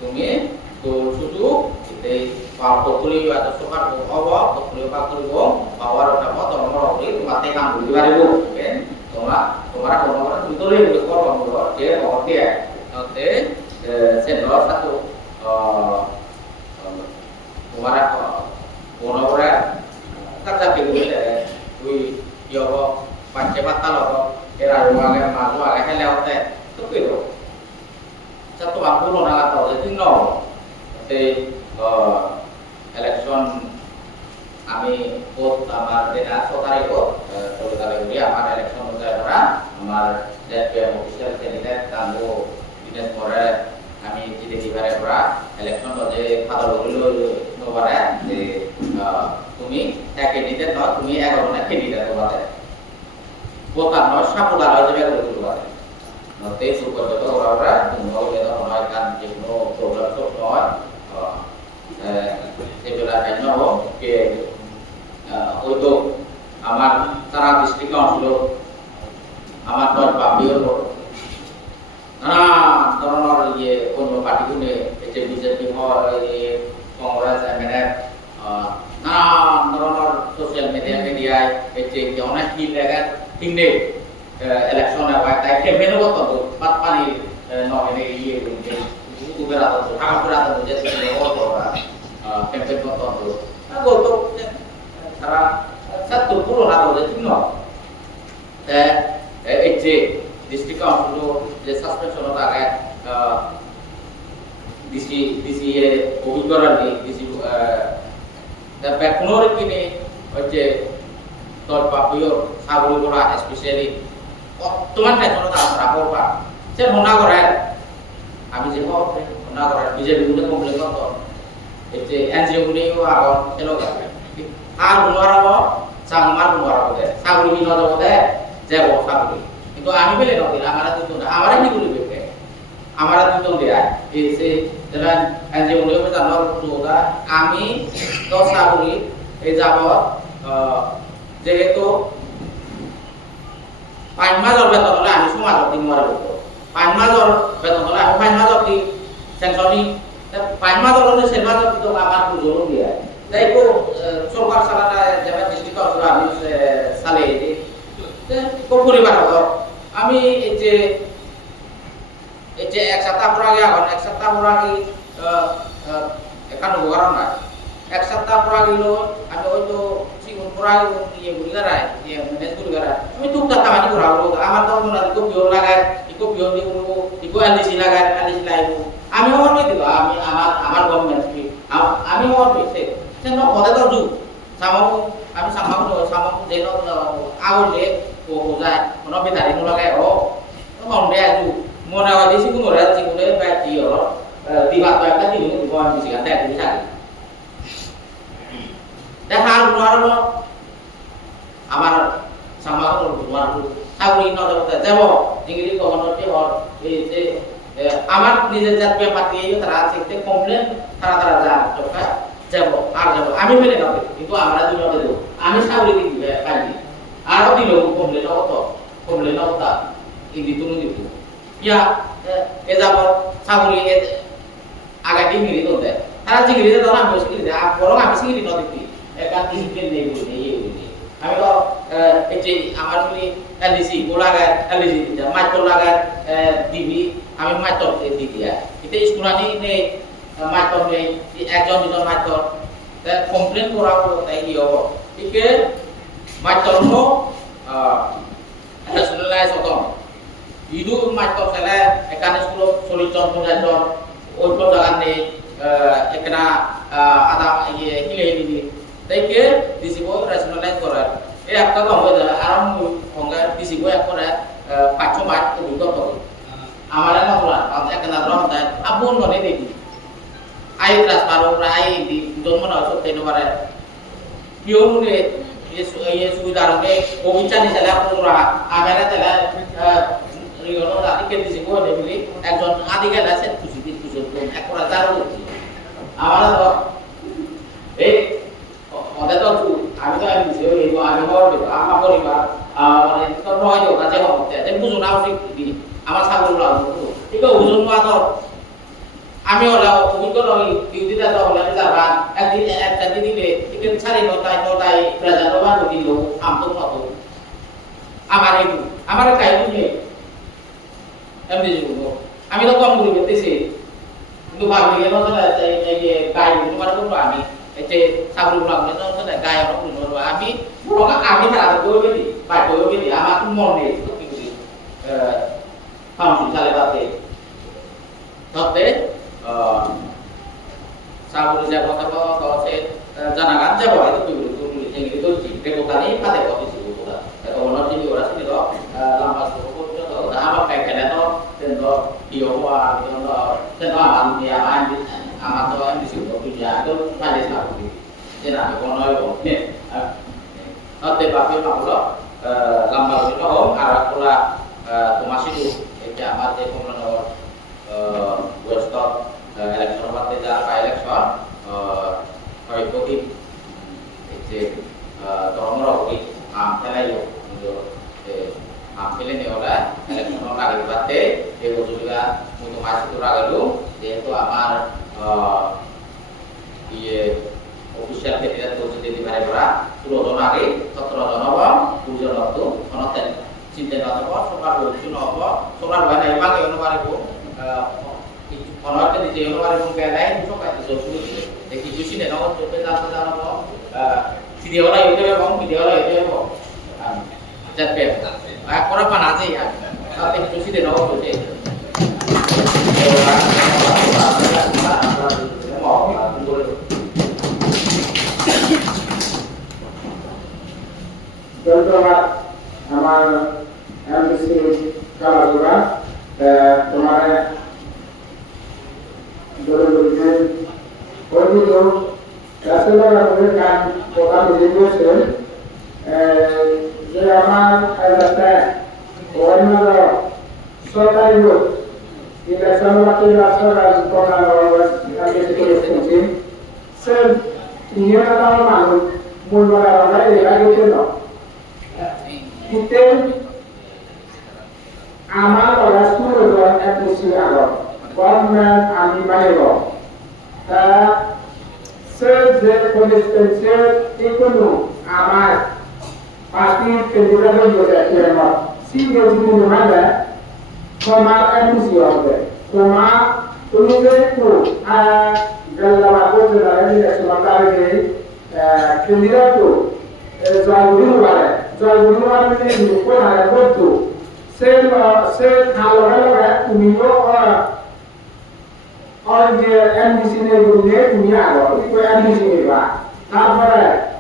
তুমি তো শুধু এই পপুলি atau sukar apa pokoknya pak kuribo power apa ধর্মের অবধি তোমাতে কাম করতে পারবো কেন তোমার ধর্মের ভিতরে করব যে অর্থে তাতে sendok satu kemarin orang kerja gitu ya, yo pancemata loh, era rumah yang malu agak lewat teh, itu gitu. Satu waktu lo nak tahu jadi no, jadi election kami vote amar dengan saudara itu, saudara ini amar election saudara, amar DPM official candidate tangguh dinas more kami jadi di Barepra election যে ফাদর হলো নোবারে যে তুমি এক candidate নয় তুমি 11 টা candidate হবে বোতা নয় সাপুলা নয় যে বের করতে পারে নতে সুপার তো ওরা নয় বেদা নয় কান যে কোনো প্রবলেম তো নয় সেগুলা জানো যে ওই তো আমার সারা ডিস্ট্রিক্ট অঞ্চল আমার দল পাবিও নানা ধরনের ইয়ে অন্য পার্টিগুলো যে বিজেপি হয় কংগ্রেস এমএনএফ নানা ধরনের সোশ্যাল মিডিয়ায় যে অনেক হিল লাগা তিনটে ইলেকশন হয় তাই ক্যাম্পেইন করতে তো বাদ পানি নয় ইয়ে উবের আদত ঢাকাপুর আদত যে ক্যাম্পেইন করতে তো গত সারা সত্তর পুরো আদত যে তিন এই যে ডিস্ট্রিক্ট কাউন্সিল যে সাসপেনশন আগে ডিসি অভিজ্ঞতা নেই ডিসি ব্যাকুনোর কিনে হচ্ছে দল পাপিও সাগরি করা স্পেশালি বর্তমান টাইমত আমরা করবা সে মনা করে আমি যে মনা করে বিজেপি গুলো কমপ্লেন করতো এতে এনজিও গুলো আগত সেলো গাবে আর গুণারাব চাংমার গুণারাব দে সাগরি বিনোদ দে যে সাগরি কিন্তু আমি বলে নদী আমার দুটো না আমার কি বলবে আমার দুটো দেয়া এই সে যারা এনজিও গুলো জানার তোরা আমি 10 সাগরি এই যাব যেহেতু 5 মাসের বেতন হলে আমি সমাজত দিন মারা করব 5 মাসের বেতন হলে আমি 5 মাসের দি সেনসনি 5 মাসের হলে সে মাসের তো আমার বুঝলো দিয়া তাই কো সরকার সালানা যেমন ডিস্ট্রিক্ট কাউন্সিল আমি সালে কো পরিবার হলো আমি এই যে এক সপ্তাহ পর আগে এক সপ্তাহ পর আগে এখানে গরম না এক সপ্তাহ পর আগে আমি হয়তো সিগুন পর আগে ইয়ে গুলি করাই ইয়ে ম্যানেজ গুলি করাই আমি টুকটাক কামানি করা হলো আমার তো মনে হয় পিওর লাগাই ইকো পিওর দিব ইকো এলডিসি লাগাই এলডিসি লাগাইব আমি আমার দিল আমি আমার গভর্নমেন্ট আমি আমার পেছে সেন পদে তো যুগ আমি sama যে awalnya যায় nó bị thải nó cái đó nó còn đe dù mùa nào đi xin cũng rồi chỉ cũng đấy bài chỉ ở đi vào bài các gì cũng còn chỉ cần đe cũng chạy đe hai nó আমার sama luar tahu ini ada jabo jadi kalau nanti আমার নিজের জাত ব্যাপারটি তারা শিখতে complain তারা যা চোখা যাব আর যাব আমি মেনে নাও কিন্তু আমরা দুই নদে দেব আমি সাবরি দিই কালি আর দিল কমপ্লেন হতো কমপ্লেন হতো ইদি তুমি দিব ইয়া এ যাব সাবরি আগে দিন গিরি তো দেয় তারা যে গিরি তো আমি শিখি দেয় বরং আমি শিখি নদে দিই একা ডিসিপ্লিন নেই বলে এই আমি তো এই যে আমার বলি এলডিসি গোলাগার এলডিসি দিতে মাইটর লাগার দিবি আমি মাইটর দিই দিয়া এটা স্কুলানি নেই মাইটর নেই একজন দুজন মাইটর কমপ্লেন করা হলো তাই কি হবো ঠিক মাইটর হলো ন্যাশনালাইজ হতো ইদু মাইটর খেলে এখানে স্কুল 40 জন 50 জন ওই জায়গা নেই এখানে আদা ইয়ে হিলে দিবি তাই কে ডিসিবো ন্যাশনালাইজ করার এই একটা তো হবে আর হঙ্গা ডিসিবো একবারে 500 মাইট অভিজ্ঞতা হবে আমার না বলা আমাদের একটা নাম দেয় আপন মনে দেখি আই ট্রান্সফার ওরা আই দি জন্ম না সত্যি নবারে কিও নে ये सुविधा रहे वो विचार नहीं चला पूरा आमेरा चला रियोनो दादी के दिसी को ने मिली একজন আদি গেলা সে খুশি তো একরা জানো আমার তো এই ওদের তো আমি তো আমি দিছি এই আমি বড় আমার পরিবার মানে তো নয় তো কাজে হচ্ছে যে বুঝো না উচিত আমার সাগর লাগো ঠিক আছে ওজন না তো আমি ওরা অভিজ্ঞ নই ডিউটিটা তো হলে যাবা একদিন একটা দিনে ঠিক 9:30 প্রেজেন্ট হওয়ার দিন লোক আমতো মতো আমার কাই নেই এমনি জীবন আমি তো কম করি বেতেছি কিন্তু ভাবলি কেন এই যে গাই তোমার করবো আমি এই যে সাগর লাগবে না গাই আমরা করবো আমি বড় আমি ভাড়া করবে দি বাই করবে দি আমার মন নেই তো কি করি ফাউন্ডেশন চালে বাতে তবে sabun saya kota kalau saya janakan saya bawa itu dulu yang itu rekotani pada posisi itu dah kalau nanti di orang sini toh lama cukup toh apa kayak kena toh tentu Iowa tentu aman dia aman toh di situ punya itu ada sabun jadi kalau itu nih nanti pakai apa lama itu arah pula masih itu amat dia kemudian Western election partai jalan election koi koti itu toromoro koti ampelah yo untuk ampelnya ni orang election orang lagi partai itu juga untuk masuk tu lagi lu yaitu amar iye official kita tu sudah di mana berapa 10 tahun lagi 17 tahun apa 7 tahun tu orang ten cinta apa soal lucu apa soal mana yang pakai orang baru orang itu di sini orang mungkin lain itu kan itu sulit jadi di sini orang coba tahu apa video lah itu memang video lah itu memang jadi orang panas sih ya tapi di sini orang coba Contohnya আমার MBC কালাগুড়া তোমার দলগুলিকে অন্য আসলে আমাদের কাজ প্রধান জিনিস যে আমার একটা অন্য সরকারি লোক ইলেকশন মাঠে রাষ্ট্ররাজ প্রধান আমি সে নিয়ম মানুষ মূল বাড়া এরা গেছে না kita amal oleh seluruh etnis Arab, government ami bayro, sejak konsistensi ekonomi amal pasti kemudian juga kiamat. Sehingga di mana kamar etnis Arab, kamar tulisanku dalam aku sebenarnya sementara ini kemudian tu jauh luar. Jauh luar ini bukan hanya betul. Saya kalau umumnya orang dia MDC ni punya apa? Itu MDC ni lah. Tapi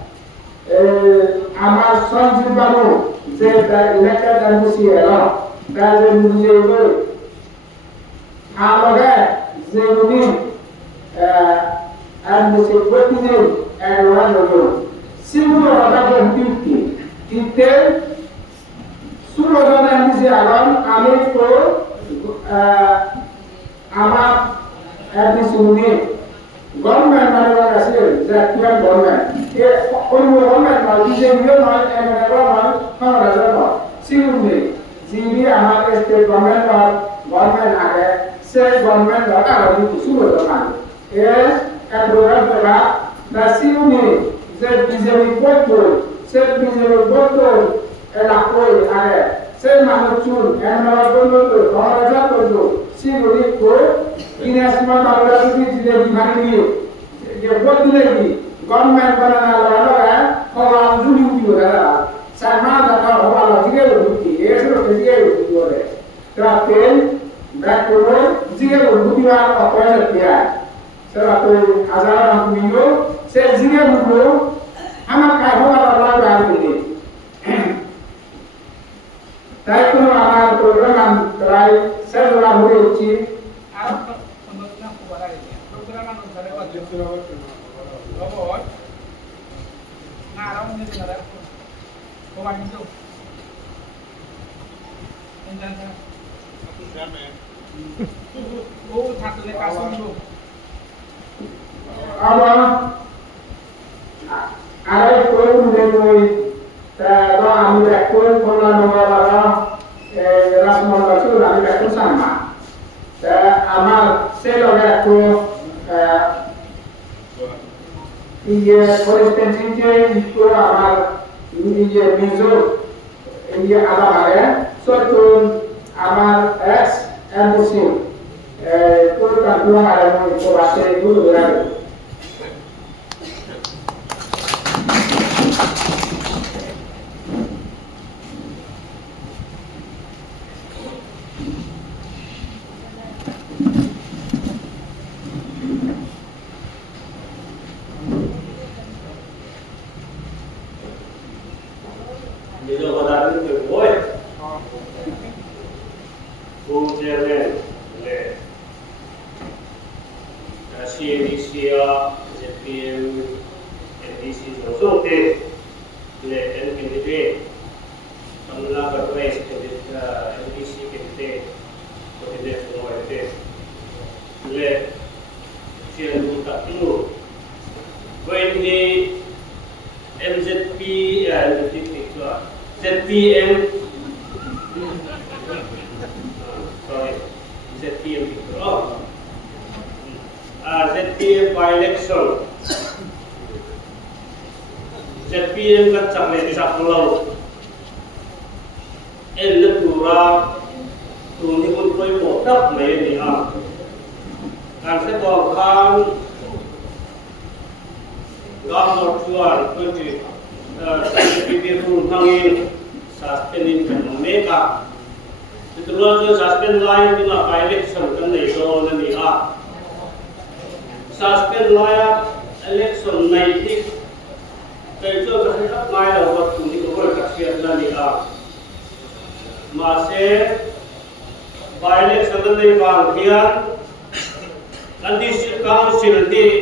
আমার সঞ্জীব বাবু যে elected MC এরা তা যে বুঝে গই আমাকে যে উনি এমসি বটিনে এরা হলো সিঙ্গুলো কথা বলতে দিতে সুরজন এমসি আগাম আমি তো আমার এমসি উনি গভর্নমেন্ট মানে আছে যে কিয়া গভর্নমেন্ট এ কোন গভর্নমেন্ট মানে বিজেপি নয় এমএলএ নয় কংগ্রেস নয় সিউনি জিবি আমার স্টেট গভর্নমেন্ট আর গভর্নমেন্ট আগে সে গভর্নমেন্ট দরকার হবে শুরু দরকার এ এক প্রোগ্রাম করা না সিউনি যে বিজেপি বলতো সে বিজেপি বলতো এলা কই আগে সে মানুষ চুল এমএলএ বলতো কংগ্রেস বলতো সিউনি কো ইনএসমা বাংলা যদি জিলে বিভাগে যে বদলে কি গভর্নমেন্ট বানানা লাগা খবর জুড়ি উঠি ওরা সামা দাদা হওয়া লজিকে উঠি এসব জিগে উঠি ওরে তাতে ব্যাক করে জিগে উঠি আর অপরাধ দিয়া সেটা তো হাজার মিলো সে জিগে উঠলো আমার কাজ হওয়া লাগা বলি তাই তো আমার প্রোগ্রাম প্রায় শেষ হওয়া হয়েছে আর সম্ভাবনা খুব আগে প্রোগ্রাম অনুসারে robot ngarang ni saudara kawan itu dan aku game oh satu le kasum tu apa ada koin mengenai kalau kami rekor pola nomor rasmon itu kami rekor sama amal seloga itu ये परिस्थिति के इसको हमार ये मिजो ये आला है सो तो हमार एक्स एमसी तो कंट्रोल आ रहा है तो बातें दूर हो रहा है ZPM by election ZPM kan chẳng lẽ sắp lâu em đất tù ra tù như con quay một tấp mấy thì càng sẽ có khang gam một chuan tôi chỉ cái rule hangin suspending kan meka itu lo suspend line itu lah by election kan này so nên thì suspend line election này thì cái chỗ cái cấp mai là vật chủ thì có cái đặc biệt là gì mà sẽ by election này vào kia anh đi council đi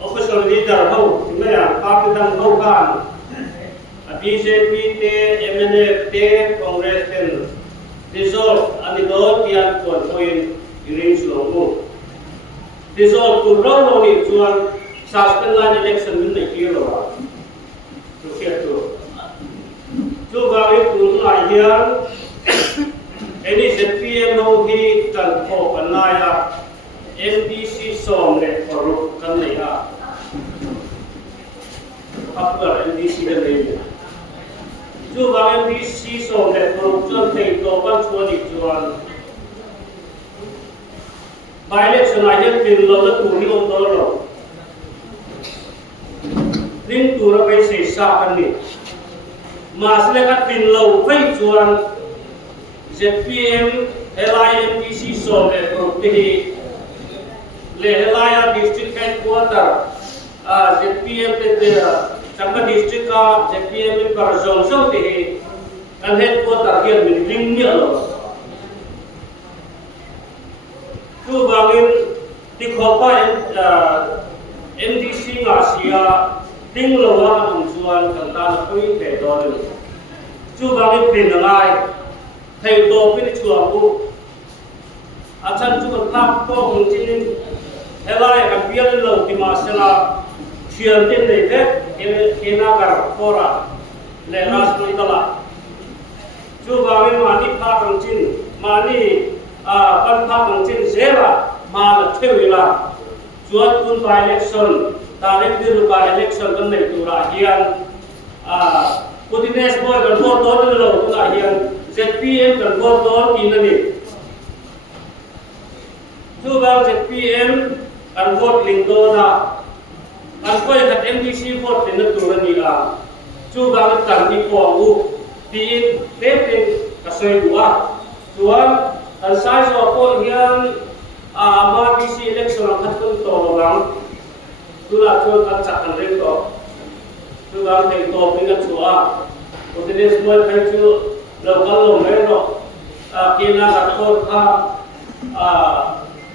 official leader hậu thì mấy capital hậu kan BJP te MNF te Congress ten dissolve ani do tian tuan point hearings logo dissolve to run only tuan suspend line election min nei kiro to share to gari tun lai hian any ZPM no hi kan pho panaya MDC som le koru kan nei after MDC le nei to gari MDC som le koru chon thei to ban chuan ik chuan by election I just tin lo la tu ni om do lo rin tu ra bai sei sa kan ni ma sle ka tin lo phai chuan ZPM LIMPC so le group ti le LIA district headquarter ZPM te Sangka district ka JPM member Jongsong te kan headquarter kia building dia lo. Tu bangin di khopa NDC ngasia ting lawa angsuan kantan kui te dol. Tu bangin pinalai thai do pin chuaku achan chu kan thap ko mungkin helai kan pian lo ti masala sian tin le ke kena gar kora le ras ni tala chu bangin mani pha kang chin mani kan pha kang chin zera ma la thewila chuat kun by election tarikh dir by election kan nei tura hian Putines boy kan vote don lo tura hian ZPM kan vote don kinani chu bang ZPM kan vote lingdo na kan koi kat MDC vote tin tura ni a chu bang tan ni ko u tin te ka soi dua chuan kan sai so ko hian ma BC election kan kun to lang tula chuan kan chak kan reng to chu bang te to pin ka chua Putines boy kan chu local lo me no kina ka thor kha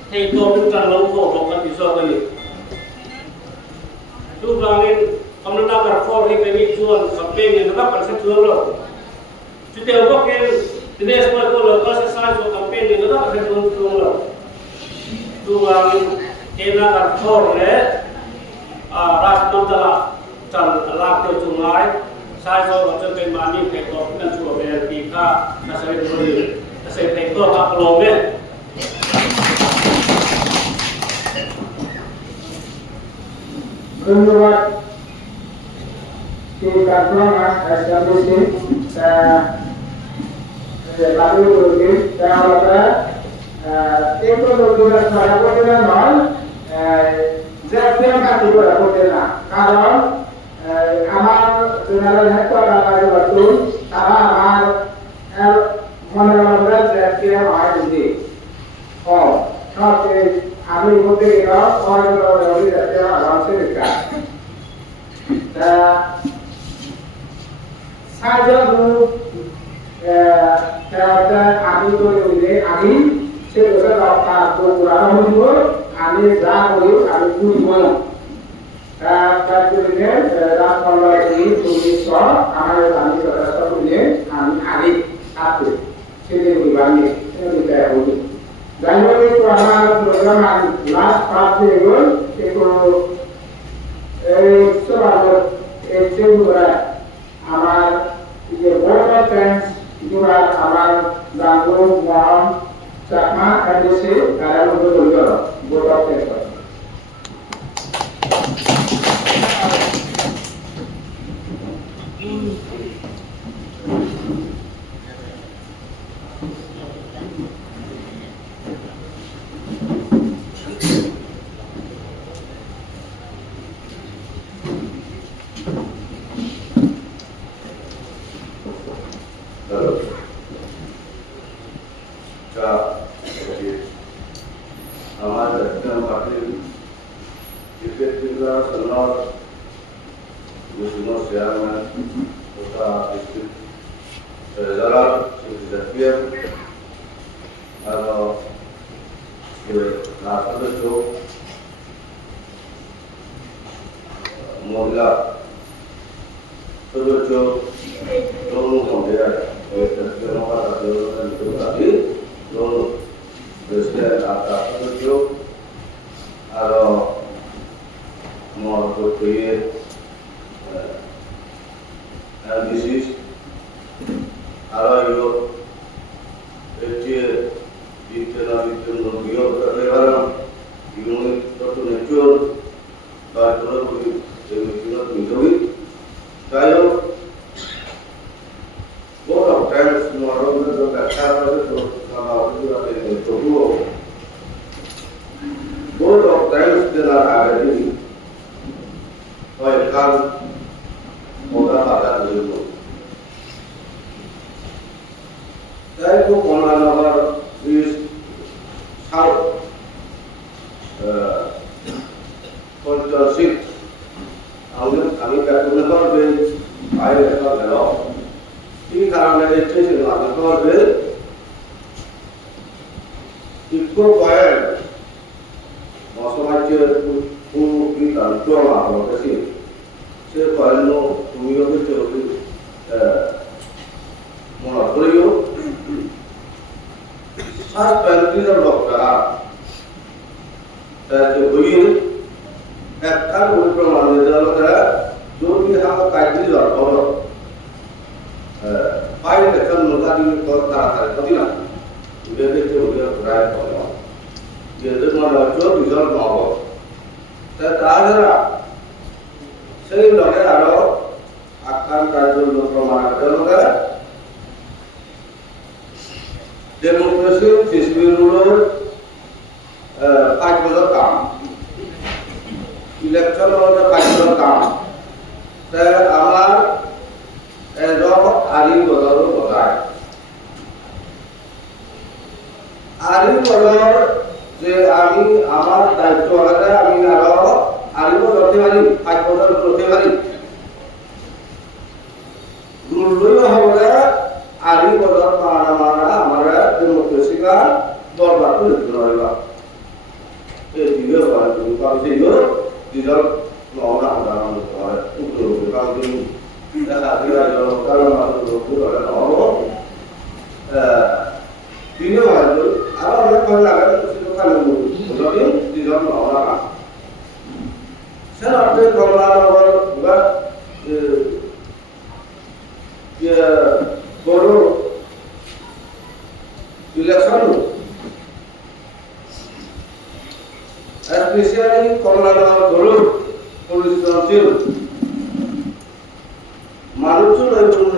thei to pin kan lo ko kan ti so ka ni tu bangin kamna ka for hi pe ni chuan campaign ni ka kan se chuan lo chu te ko ken Putines boy ko local se sai so campaign ni ka kan se chuan lo tu bangin kina ka thor le ras mandala chan lak to chungai sai so lo chen pen mani pe to kan chu be pi kha na sai ro ni sai pe to ka lo me Kedua kita kelas establishing lalu lagi saya itu dua cara kerja nol JPM kan juga kerja kalau আমার general headquarter আছে বর্তমান তারা আমার মনে মনে JPM হয় দিদি ও সবকে আমি বলতে গেলাম অনেক JPM আরামসে দেখা সাজানো তেমন আমি তো আমি সে বছর আপনার পুরানো হইব আমি যা করি আমি বুঝব না তার জন্য রাজমহল এই পুলিশ আমাদের আমি যথেষ্ট করে আমি আগে থাকতে সেদিন বানিয়ে সেদিনটাই হইব যাই হোক একটু আমার প্রোগ্রাম লাস্ট পার্ট হয়ে গেল একটু এই সবার এই যেগুলো আমার যে বড় ফ্রেন্ডস এগুলো আমার জানবো মহান চাকমা এদেশে তারা বলল বড় ফ্রেন্ডস আমি বেতনে করবে বাইরে গেল এই কারণে স্টেশন আমি করবে ইকো পয়েন্ট বসবাসের কি তন্ত্র আমার কাছে সে পয়েন্ট তুমিও কিছু মনে করিও শ্বাস প্যান্ট্রিজের লোকটা যে হইয়ে একটা প্রমাণ দিতে যদি আমরা কাজটি করো বাইরে একটা নৌকাটি তাড়াতাড়ি কবি না দেখতে ওদের প্রায় করো যেহেতু মনে হচ্ছে রিজল্ট পাব তাছাড়া সেই লোকের আরো আখ্যান কার্য প্রমাণ করতে ডেমোক্রেসি শিশুর 5 বছর কাম ইলেকশন হচ্ছে 5 বছর কাম আমার আরি বদল বোঝায় আরি বদল যে আমি আমার দায়িত্ব আলাদা আমি আরো আরি বছর হতে পারি 5 বছর হতে পারি গুরুলই হবে আরি বদল মারা আমরা ডেমোক্রেসি का बर्बाद করে দিতে পারবা এই দিকে হয় তুমি কাজে রিজাল্ট নওনা হওয়ার পরে উত্তর কাজে দেখা দিয়া গেল কারণ আমাদের পুরো হলো দিনে হয় আর অনেক ভালো লাগে সেখানে বুঝলি রিজাল্ট নওনা স্যার আপনি কমলানগর বা বড় ইলেকশন especially কমলানগর বড় পুলিশ কাউন্সিল মানুষের জন্য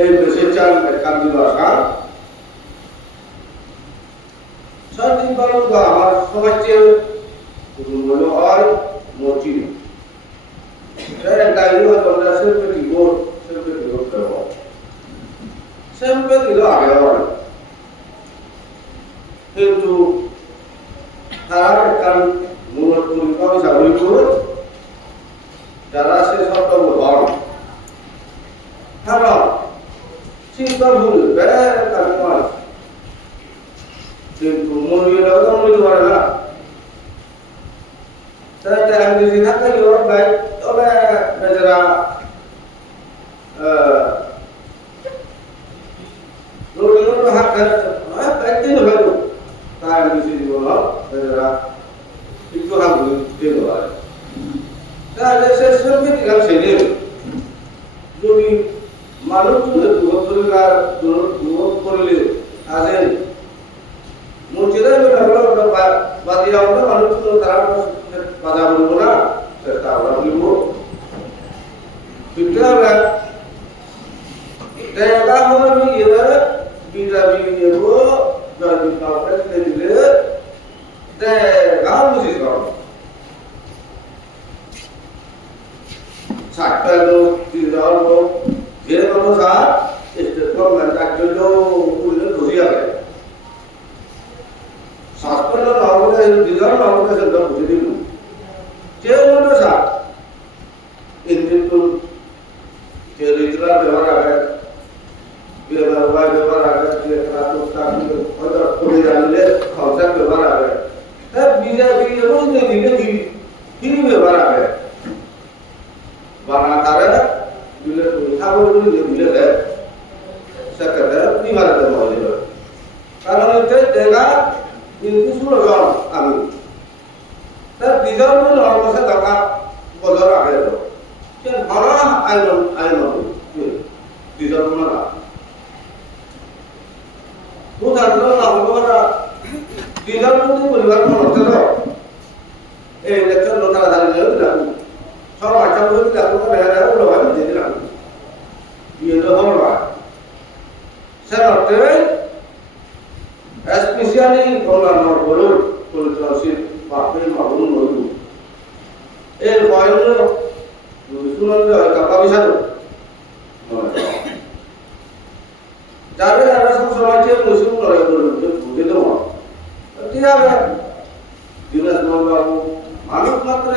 এই দেশে চাল কান্দি ভাষা সারাদিন বলো আমার সবাই চেয়ে বলো হয় মসজিদ একটা ইয়ে তোমরা সেলফি রিপোর্ট করবো সেলফি দিল আগে হয় কিন্তু তার কারণ মূলত পরিকল্পনা সাবলীল যারা সে শব্দ বল তারা চিন্তা ভুল বেকার কিন্তু মরিয়া তো মরিতে পারে না তাই আমি যদি থাকি ওর ভাই তবে বেচারা রোগীগুলো হাত একদিন হলো তাই আমি যদি বলো বেচারা একটু হাত দিতে পারে তাহলে সে সঙ্গে দিলাম সেদিন যদি মানুষ দুর্ভোগ করলে আসেন মসজিদে বাদিয়া আমরা মানুষ তারা বাধা বলবো না চেষ্টা আমরা বলবো ঠিক আছে দেখা হলো এবার বিরাবি দেব যদি কাউকে দিলে দেখা বুঝিস করো সাতটা লোক 3 লোক যে কোনো সার স্টেট গভর্নমেন্ট একজন ঘুরি আছে সাসপেন্ড না হলে ডিজার না হলে সেটা বুঝে দিল যে কোনো সার ইনপুট যে রিজনাল ব্যবহার আছে ব্যবহার আছে যে রাষ্ট্রটা হয়তো করে জানলে খরচা ব্যবহার আছে তার বিজেপি এবং দিনে ব্যবহার আছে বানা তারা বিলে খাবার বলে বিলে দেয় সেটাতে নিমারতে মজে কারণ এটা দেখা কিন্তু শুরু জন আমি তার ডিজাইন হলো অবশ্যই টাকা বদল আগে তো যে ভালো আইন ডিজাইন না উদাহরণ না হলো ডিজাইন তো পরিবার মনে তো এই ইলেকশন লোটা দাঁড়িয়ে লাগু সব আচার করে লাগু করে হেরা হলো আমি দিতে লাগু ये तो हम बात सर अटे स्पेशली কমলানগর বড় পরিচালক বাপের মাগুন নদী এর ফয়লো শুনলে কাপা বিশাল যাবে যারা সব সমাজে মুসলিম লড়াই করে বুঝে দেব ঠিক আছে দিনাজ বাবু মানুষ মাত্র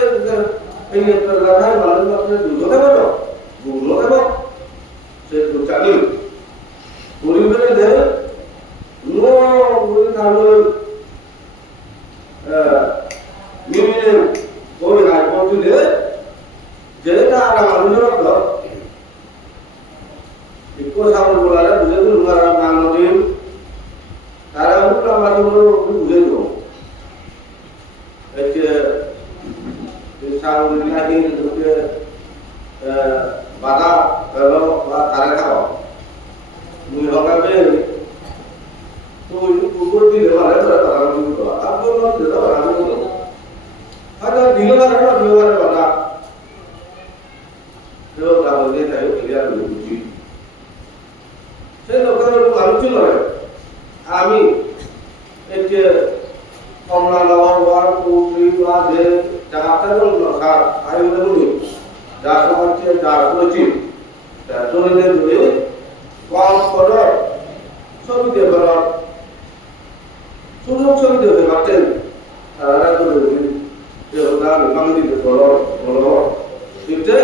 এই একটা এলাকায় মানুষ আপনার দুর্গ দেব গুণ দেব সে তো জানি পরিবারে দে নো বলি তাহলে মিমিনে বলি না করতে দে যেটা আর মানুষের তো ইকো সামনে বলালে বুঝে দিন উনারা নাম দিন তারা হলো আমাদের বুঝে দিও এই যে সামনে লাগি দুকে বাধা হলো বা তারা খাও মুই হগাবে তো উপর দিলে মানে তারা দিব আপনারা দিলে আমি বলি হয়তো দিলে না দিলে বাধা जो दावले tayo ক্লিয়ার বুঝি সেই লোকের আলোচনা করে আমি এই যে কমলা লাওয়ার ওয়ার পুরি ওয়াজে জায়গাটা হলো খার আয়ুলে মুনি যা সমাজে যা করেছি তা জনের ধরে কম করে ছবি দিয়ে বলা সুযোগ ছবি দিয়ে বাতেন তারা তো যে ওটা আমি দিতে বলো বলো দিতে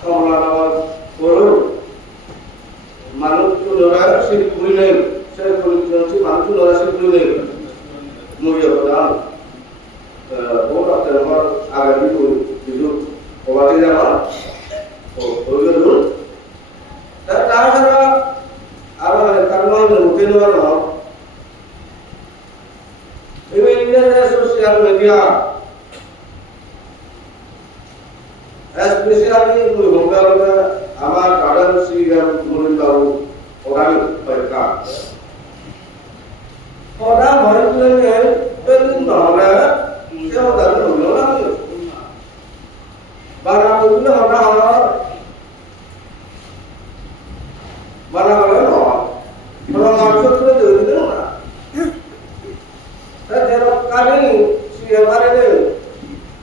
কমলা লাওয়ার বলো মানুষ লড়া সে পুরি নেই সে পরিচয় মানুষ লড়া সে পুরি নেই মুয়ে বদান বহুত আপনার আমার আগামী কিছু ওবাতে যাওয়া ও ওই রুল তাছাড়া আরো কারণ মুখে নেওয়ার নাম এই ইন্টারনেট সোশ্যাল মিডিয়া স্পেশালি মুঘলরা আমার কারণ সিএম মুরিদাও ওরাই পয়কা ওরা মরলে পেদিন নহলে সে ওরা নহলে না বারা বললে ওরা বারা বলে না ওরা মাংস করে দিতে না তা যেন কানে সিএম আরে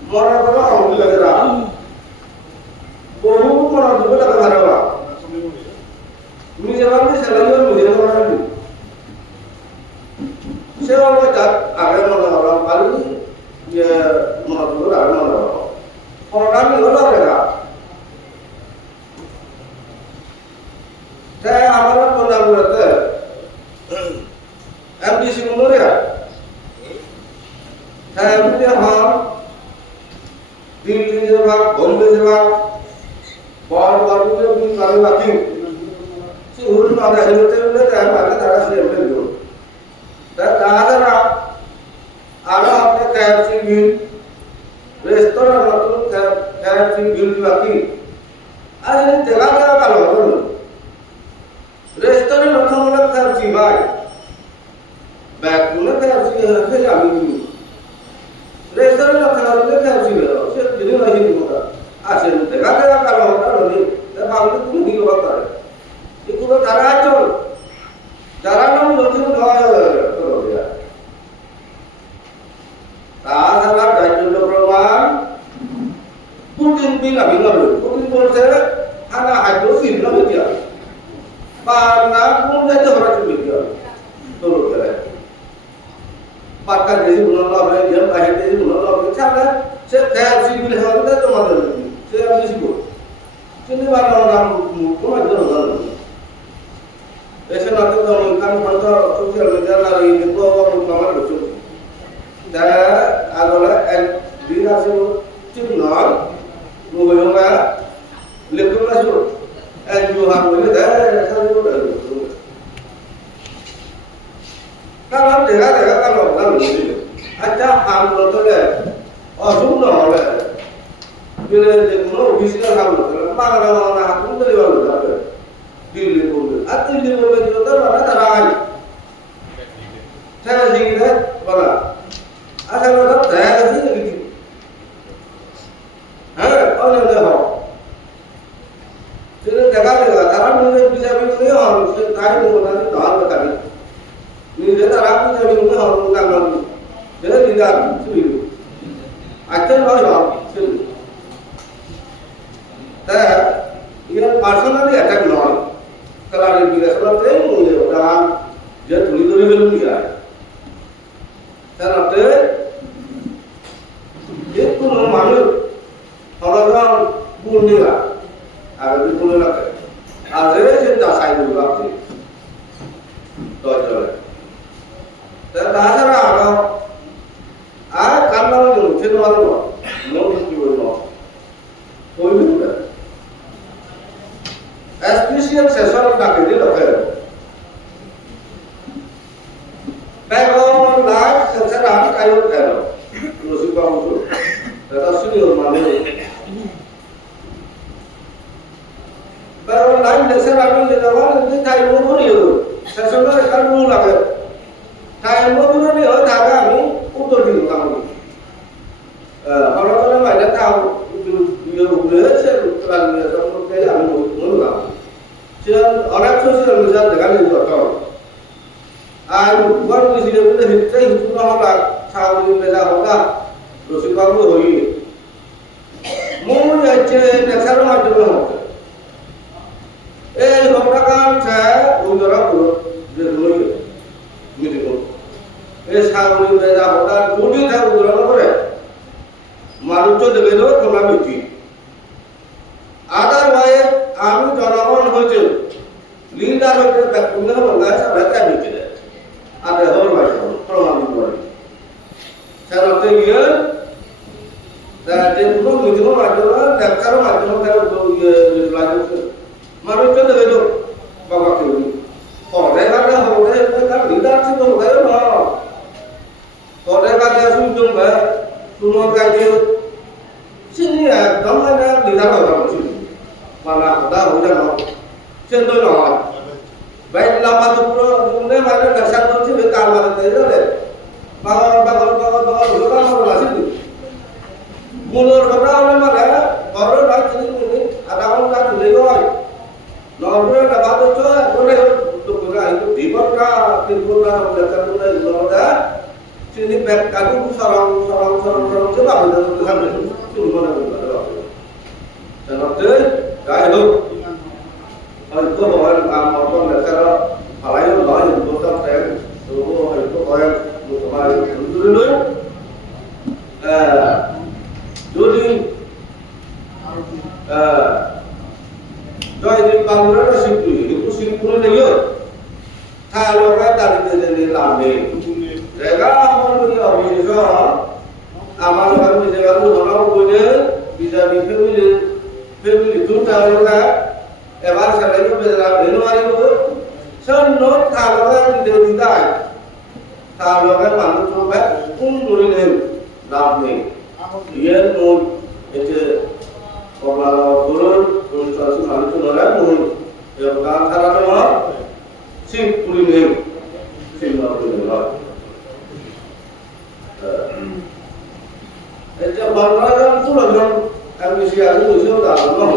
মরা করা অঙ্গ লাগরা বহু মরা দুটো টাকা হারাবা তুমি যেভাবে সেলাইও মুঝে করা না সেবা জাত আগে মনে হলো পারি যে মহাপুর আগে মনে হলো পড়ানি হলো রেখা তাই আমার কোনাগুলোতে এমডিসি মনোরিয়া তাই এমডি হল দিল্লি যেবা বোম্বে যেবা বড় বড় যে কালে বাকি সে উড়ন মারা হেলতে হলে তাই মানে তারা সে এমডি দিল তাছাড়া আরো আপনি ক্যাপসি বিল রেস্তোরাঁ নতুন ক্যাপসি বিল বাকি আর এই জায়গা জায়গা ভালো হলো রেস্তোরাঁ নতুন হলে ক্যাপসি ভাই ব্যাকুলে ক্যাপসি হলে আমি রেস্তোরাঁ নতুন হলে ক্যাপসি হলো সে দিন নাই দিমটা আছে জায়গা জায়গা ভালো হলো তা ভালো তুমি কি করতে এগুলো তারা চল যারা নাম নতুন নয় তাছাড়া দায়িত্ব প্রমাণ পুটিন বিল আমি নবে পুটিন বলছে হানা হাইড্রোসিন নবে দিয়া বা না কোন যাইতে হরা চুবি দিয়া তোর করে পাকা দেশি গুণ নবে দিয়া বাহির দেশি গুণ নবে ছাড়া সে ক্যালসি বিল হবে তোমাদের সে আমি শিখব চিনি বানা নাম তোমার জন্য জানো এসে না তো কাম করতে সোশ্যাল মিডিয়া না এই দেখো আমার বলছো दा आगोला एक बिना से चिन्नल मुगोंगा लेकोला सो एन जो हां बोले दा साजो दा कारण देगा देगा का लोग ना बोले अच्छा हम लोग तो ले और सुन ना होले बिले जे नो ऑफिशियल हम लोग मागरा ना तुम तो ले वाला दा दिल्ली बोले दिल्ली बोले जो तो ना तराई saya sini bola asal ada saya sini gitu oleh ho jadi jaga jaga karena mulut bisa begini orang saya tahu mana itu hal berkali ini dia tak rapi jadi mungkin orang bukan lagi jadi tidak sulit aja loh sulit saya ia personally attack loh kalau ada biasa seperti ini orang dia tulis belum dia karena itu itu normal পুণ্যিরা আগে পুণ্যিরাকে আজ যে দাসাই গুলো আছে দলে তাছাড়া আরো আর কান্নার মুখে মারব মন কি বলবো কইবেন না স্পেশাল সেশন ডাকে দিল Background live secara kayu kero, musik bangsu, data sini mana? Background live secara kayu kero, ini kayu mana ni? Sesuatu kan dulu lagi. Kayu mana ni? Oh, jaga ni, utur di kamu. Kalau ada tahu, dia boleh sekarang dia sama kayak anu lah. Jangan orang sosial media dengan itu tahu. আর উপর মিছিলে বলে হিটে হিটুনা হলা ছাউনি মেলা হলা রসিকাবু হই মই আছে নেচার মাধ্যমে হতে এই ঘটনাকান ছে উইদরা পুরো যে লই মিটিং এই ছাউনি মেলা হলা যদি থাক উইদরা করে মানুষ দেবে তো তোমরা মিটি আদারওয়াইজ আমি জনগণ হইতে লিডার হইতে ব্যাকুণ্ড হলা সবাই তাই মিটি ada orang macam orang luar. Saya waktu dia, dah dia pun mungkin macam mana, dah sekarang macam mana kalau dia laju, malu cakap itu bawa kiri. Orang ada orang kan lidah sih tu orang mana. Orang ada sunjung ber, sunor kaji. Sini ya, kamu ada lidah orang sini. Mana ada orang sini tu orang. Baik lama tu pun, kemudian mana dasar tu sih bekal mana tu je. Bagal bukan orang masih tu. Mulur orang mana, orang lagi ni ada orang tak boleh kau. Nomor dapat tu cuma, boleh tu bukan itu dibuka, dibuka dasar tu dah ada. Sini beg kadu sarang coba boleh tu kan tu mana boleh. Dan waktu dah itu. Itu orang orang negara halayak lain bukan saya, itu orang kemarin dulu. Jadi, jadi bangunan itu simpul ni yo. Kalau kita dari lama, jika orang ni orang itu, amal orang ni jika orang punya bisa family itu tahu lah. এবার সবাই বেলুমারি করবো সন্ন থাকবে দিদি দায় থাকবে মানুষ হবে কোন করে নেই লাভ নেই ইয়ের নোট এতে কমলা করুন কোন সরসি মানুষ নড়ে নোট এবার সারা তোমার সিট পুরি নেই সিট না পুরি নেই এটা বাংলা গান শুনলাম আমি শিয়ারি বুঝেও দাঁড়ানো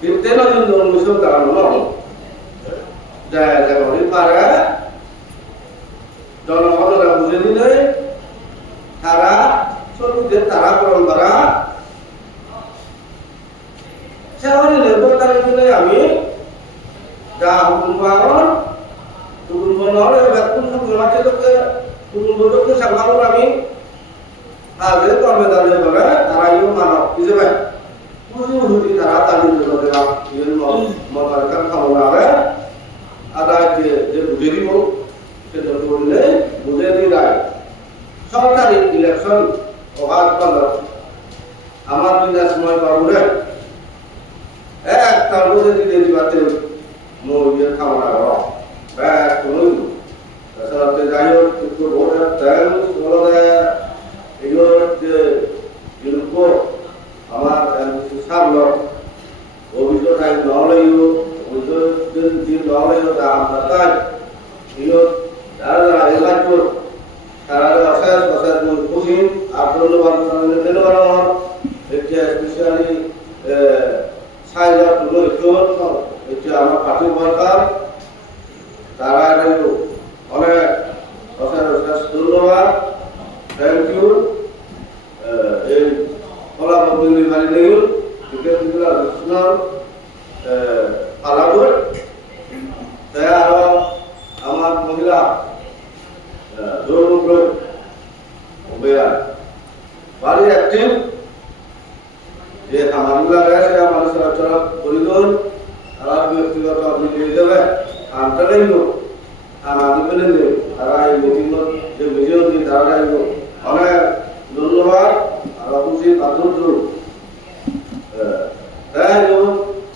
Kita nak tunjuk musuh dalam long, jangan orang para, jangan orang musuh ini, tara, suatu dia tara orang para, siapa ni lepas tara ini kami, dah hukum bangun, orang betul hukum macam tu ke, hukum bodoh ke sama orang kami, ada tu kami dah lepas, tara itu mana, isep. Musuh tarat tadi juga dengan yang mengatakan kamu ada jadi mau sebetulnya boleh tidak sorry election orang kalau amat pindah semua baru deh kalau jadi debat mau dia kamu ada baik turun sesuatu jayo itu boleh terus boleh itu আমার সামনে অভিযোগ I নলেও অভিযোগ যে নলেও দাম Elo যারা এলাকার তারা অশেষ অশেষ খুশি আপনার ধন্যবাদ এটা স্পেশালি সাইজার তুলো এটা আমার পার্টি ওয়ার্কার তারা অনেক অশেষ অশেষ ধন্যবাদ থ্যাংক ইউ এই Kalau membeli hari ini, juga nasional Palabur, saya amat mengira dulu belum, beri aktif যে খামারগুলা গেছে মানুষের চলা পরিগণ আর ব্যক্তিগত আপনি দিয়ে দেবে আমটাই হোক আমি বলে দেব তারা এই মিটিং যে ভিডিও দিয়ে তারা অনেক ধন্যবাদ আর অবশ্যই পাত্র তাই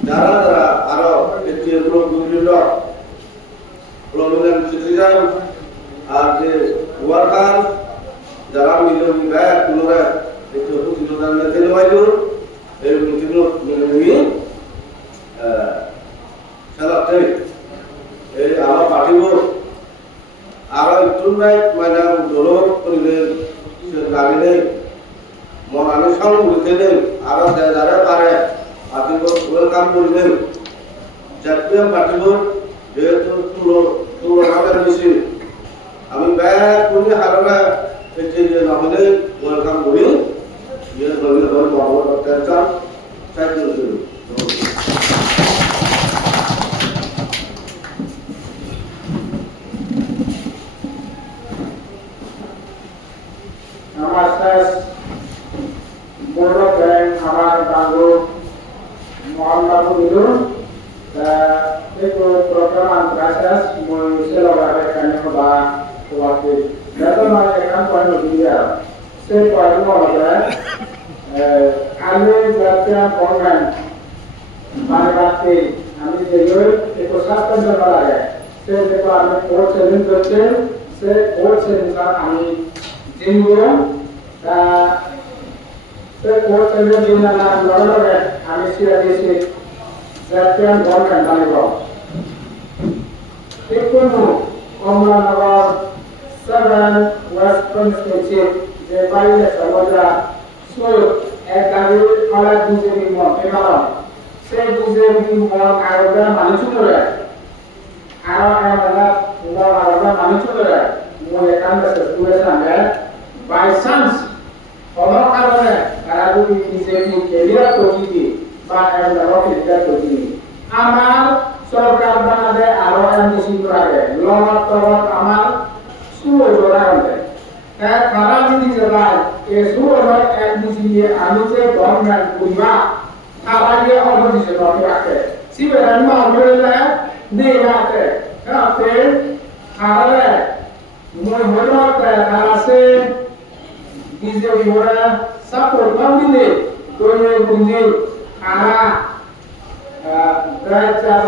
যারা যারা আরো একটি বিভিন্ন প্রমিনেন্ট সিটিজেন আর যে ওয়ার্কার যারা মিলে ব্যাগ পুনরায় একটু চিন্তা দিতে পাইল এই মিটিং মিলে নিয়ে খেলাতে এই আমার পাঠিব আর একটু নাই মানে দৌড় করিলে লাগিলে মন আমি সব বলতে নেই আরো যারা পারে পাঠিব ওয়েলকাম করিলে জাতীয় পাঠিব যেহেতু তুলনার বেশি আমি ব্যাগ করি হারনা এটি যে নহলে ওয়েলকাম করি ইয়ে নবীর হয় বাবা ডক্টর চান সাইকেল করি Namaskar, Board dan Amar Tanggu Muhammad Mudur. Itu program antrases menyelenggarakan kepada wakil. Dalam melakukan penelitian, saya pada kami jadikan konven Marikati, kami jadi ekosistem sebenarnya. Saya kami coach selling kerja, saya coach selling kami Jingo, saya coach selling di mana lalu kami siap isi jadikan konven Marikati. Ikut Omranagar 7 West Constituency, যে বাইরে সর্বদা সুর এক দাবি কলা দুজেরি মন একাল সেই দুজেরি মন আরোগ্য মানুষ করে আরো আমরা মন আরোগ্য মানুষ করে মন একান্ত সুরে সঙ্গে বাই চান্স কোনো কারণে তারা যদি বিজেপি কেলিয়া করছি বা এমন করছি আমার সরকার বানাবে আরো এমডিসি করে লগত আমার সুর জোড়া হবে তারা যদি যায় এই সুরত এক বুঝিয়ে আমি যে গভর্নমেন্ট করিবা তারা গিয়ে অপোজিশন রাখে সিবেরান মামলে নেই রাখে তাতে তারা মই হলো তারা সে বিজেপি ওরা সাপোর্ট দিলে কোনে বুঝে তারা রাজ্যের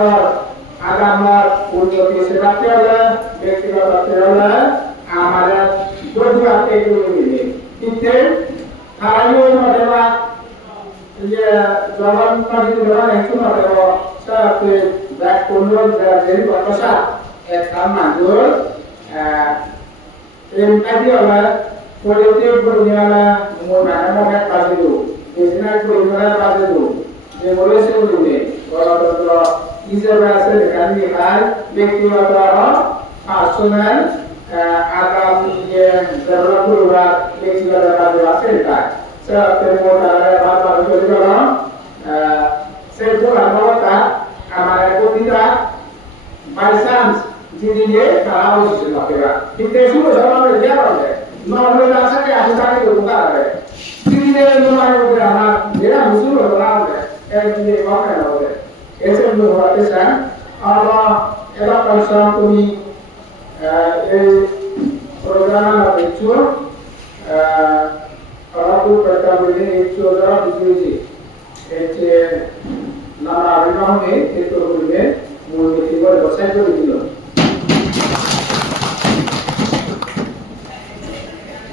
আগামী উন্নতি সেটাতে হলে ব্যক্তিগত হলে আমাদের dua ekonomi ini. Kita hari ini adalah ya jalan pagi jalan itu adalah satu back konol dari bahasa mandur. Ini tadi adalah politik berjalan mengenai pagi itu. Bisnis berjalan pagi itu. Demokrasi ini kalau Israel dengan hal ব্যক্তিগত personal akan develop luar fleksibel dan berhasilkan. Setelah apa itu juga, sebuah anggota amalan itu tidak by chance jadinya kalau sudah kira. Kita sudah sama dia orang. Normal rasa ke aku tadi itu bukan ada. Jadinya normal itu anak dia musuh orang. Jadi apa yang ada? Esok buat pesan. Allah elak pesan kami এই প্রোগ্রামের ভিতর aku pertama ini saudara diskusi itu nama abang ini itu boleh mulai tiga dosen itu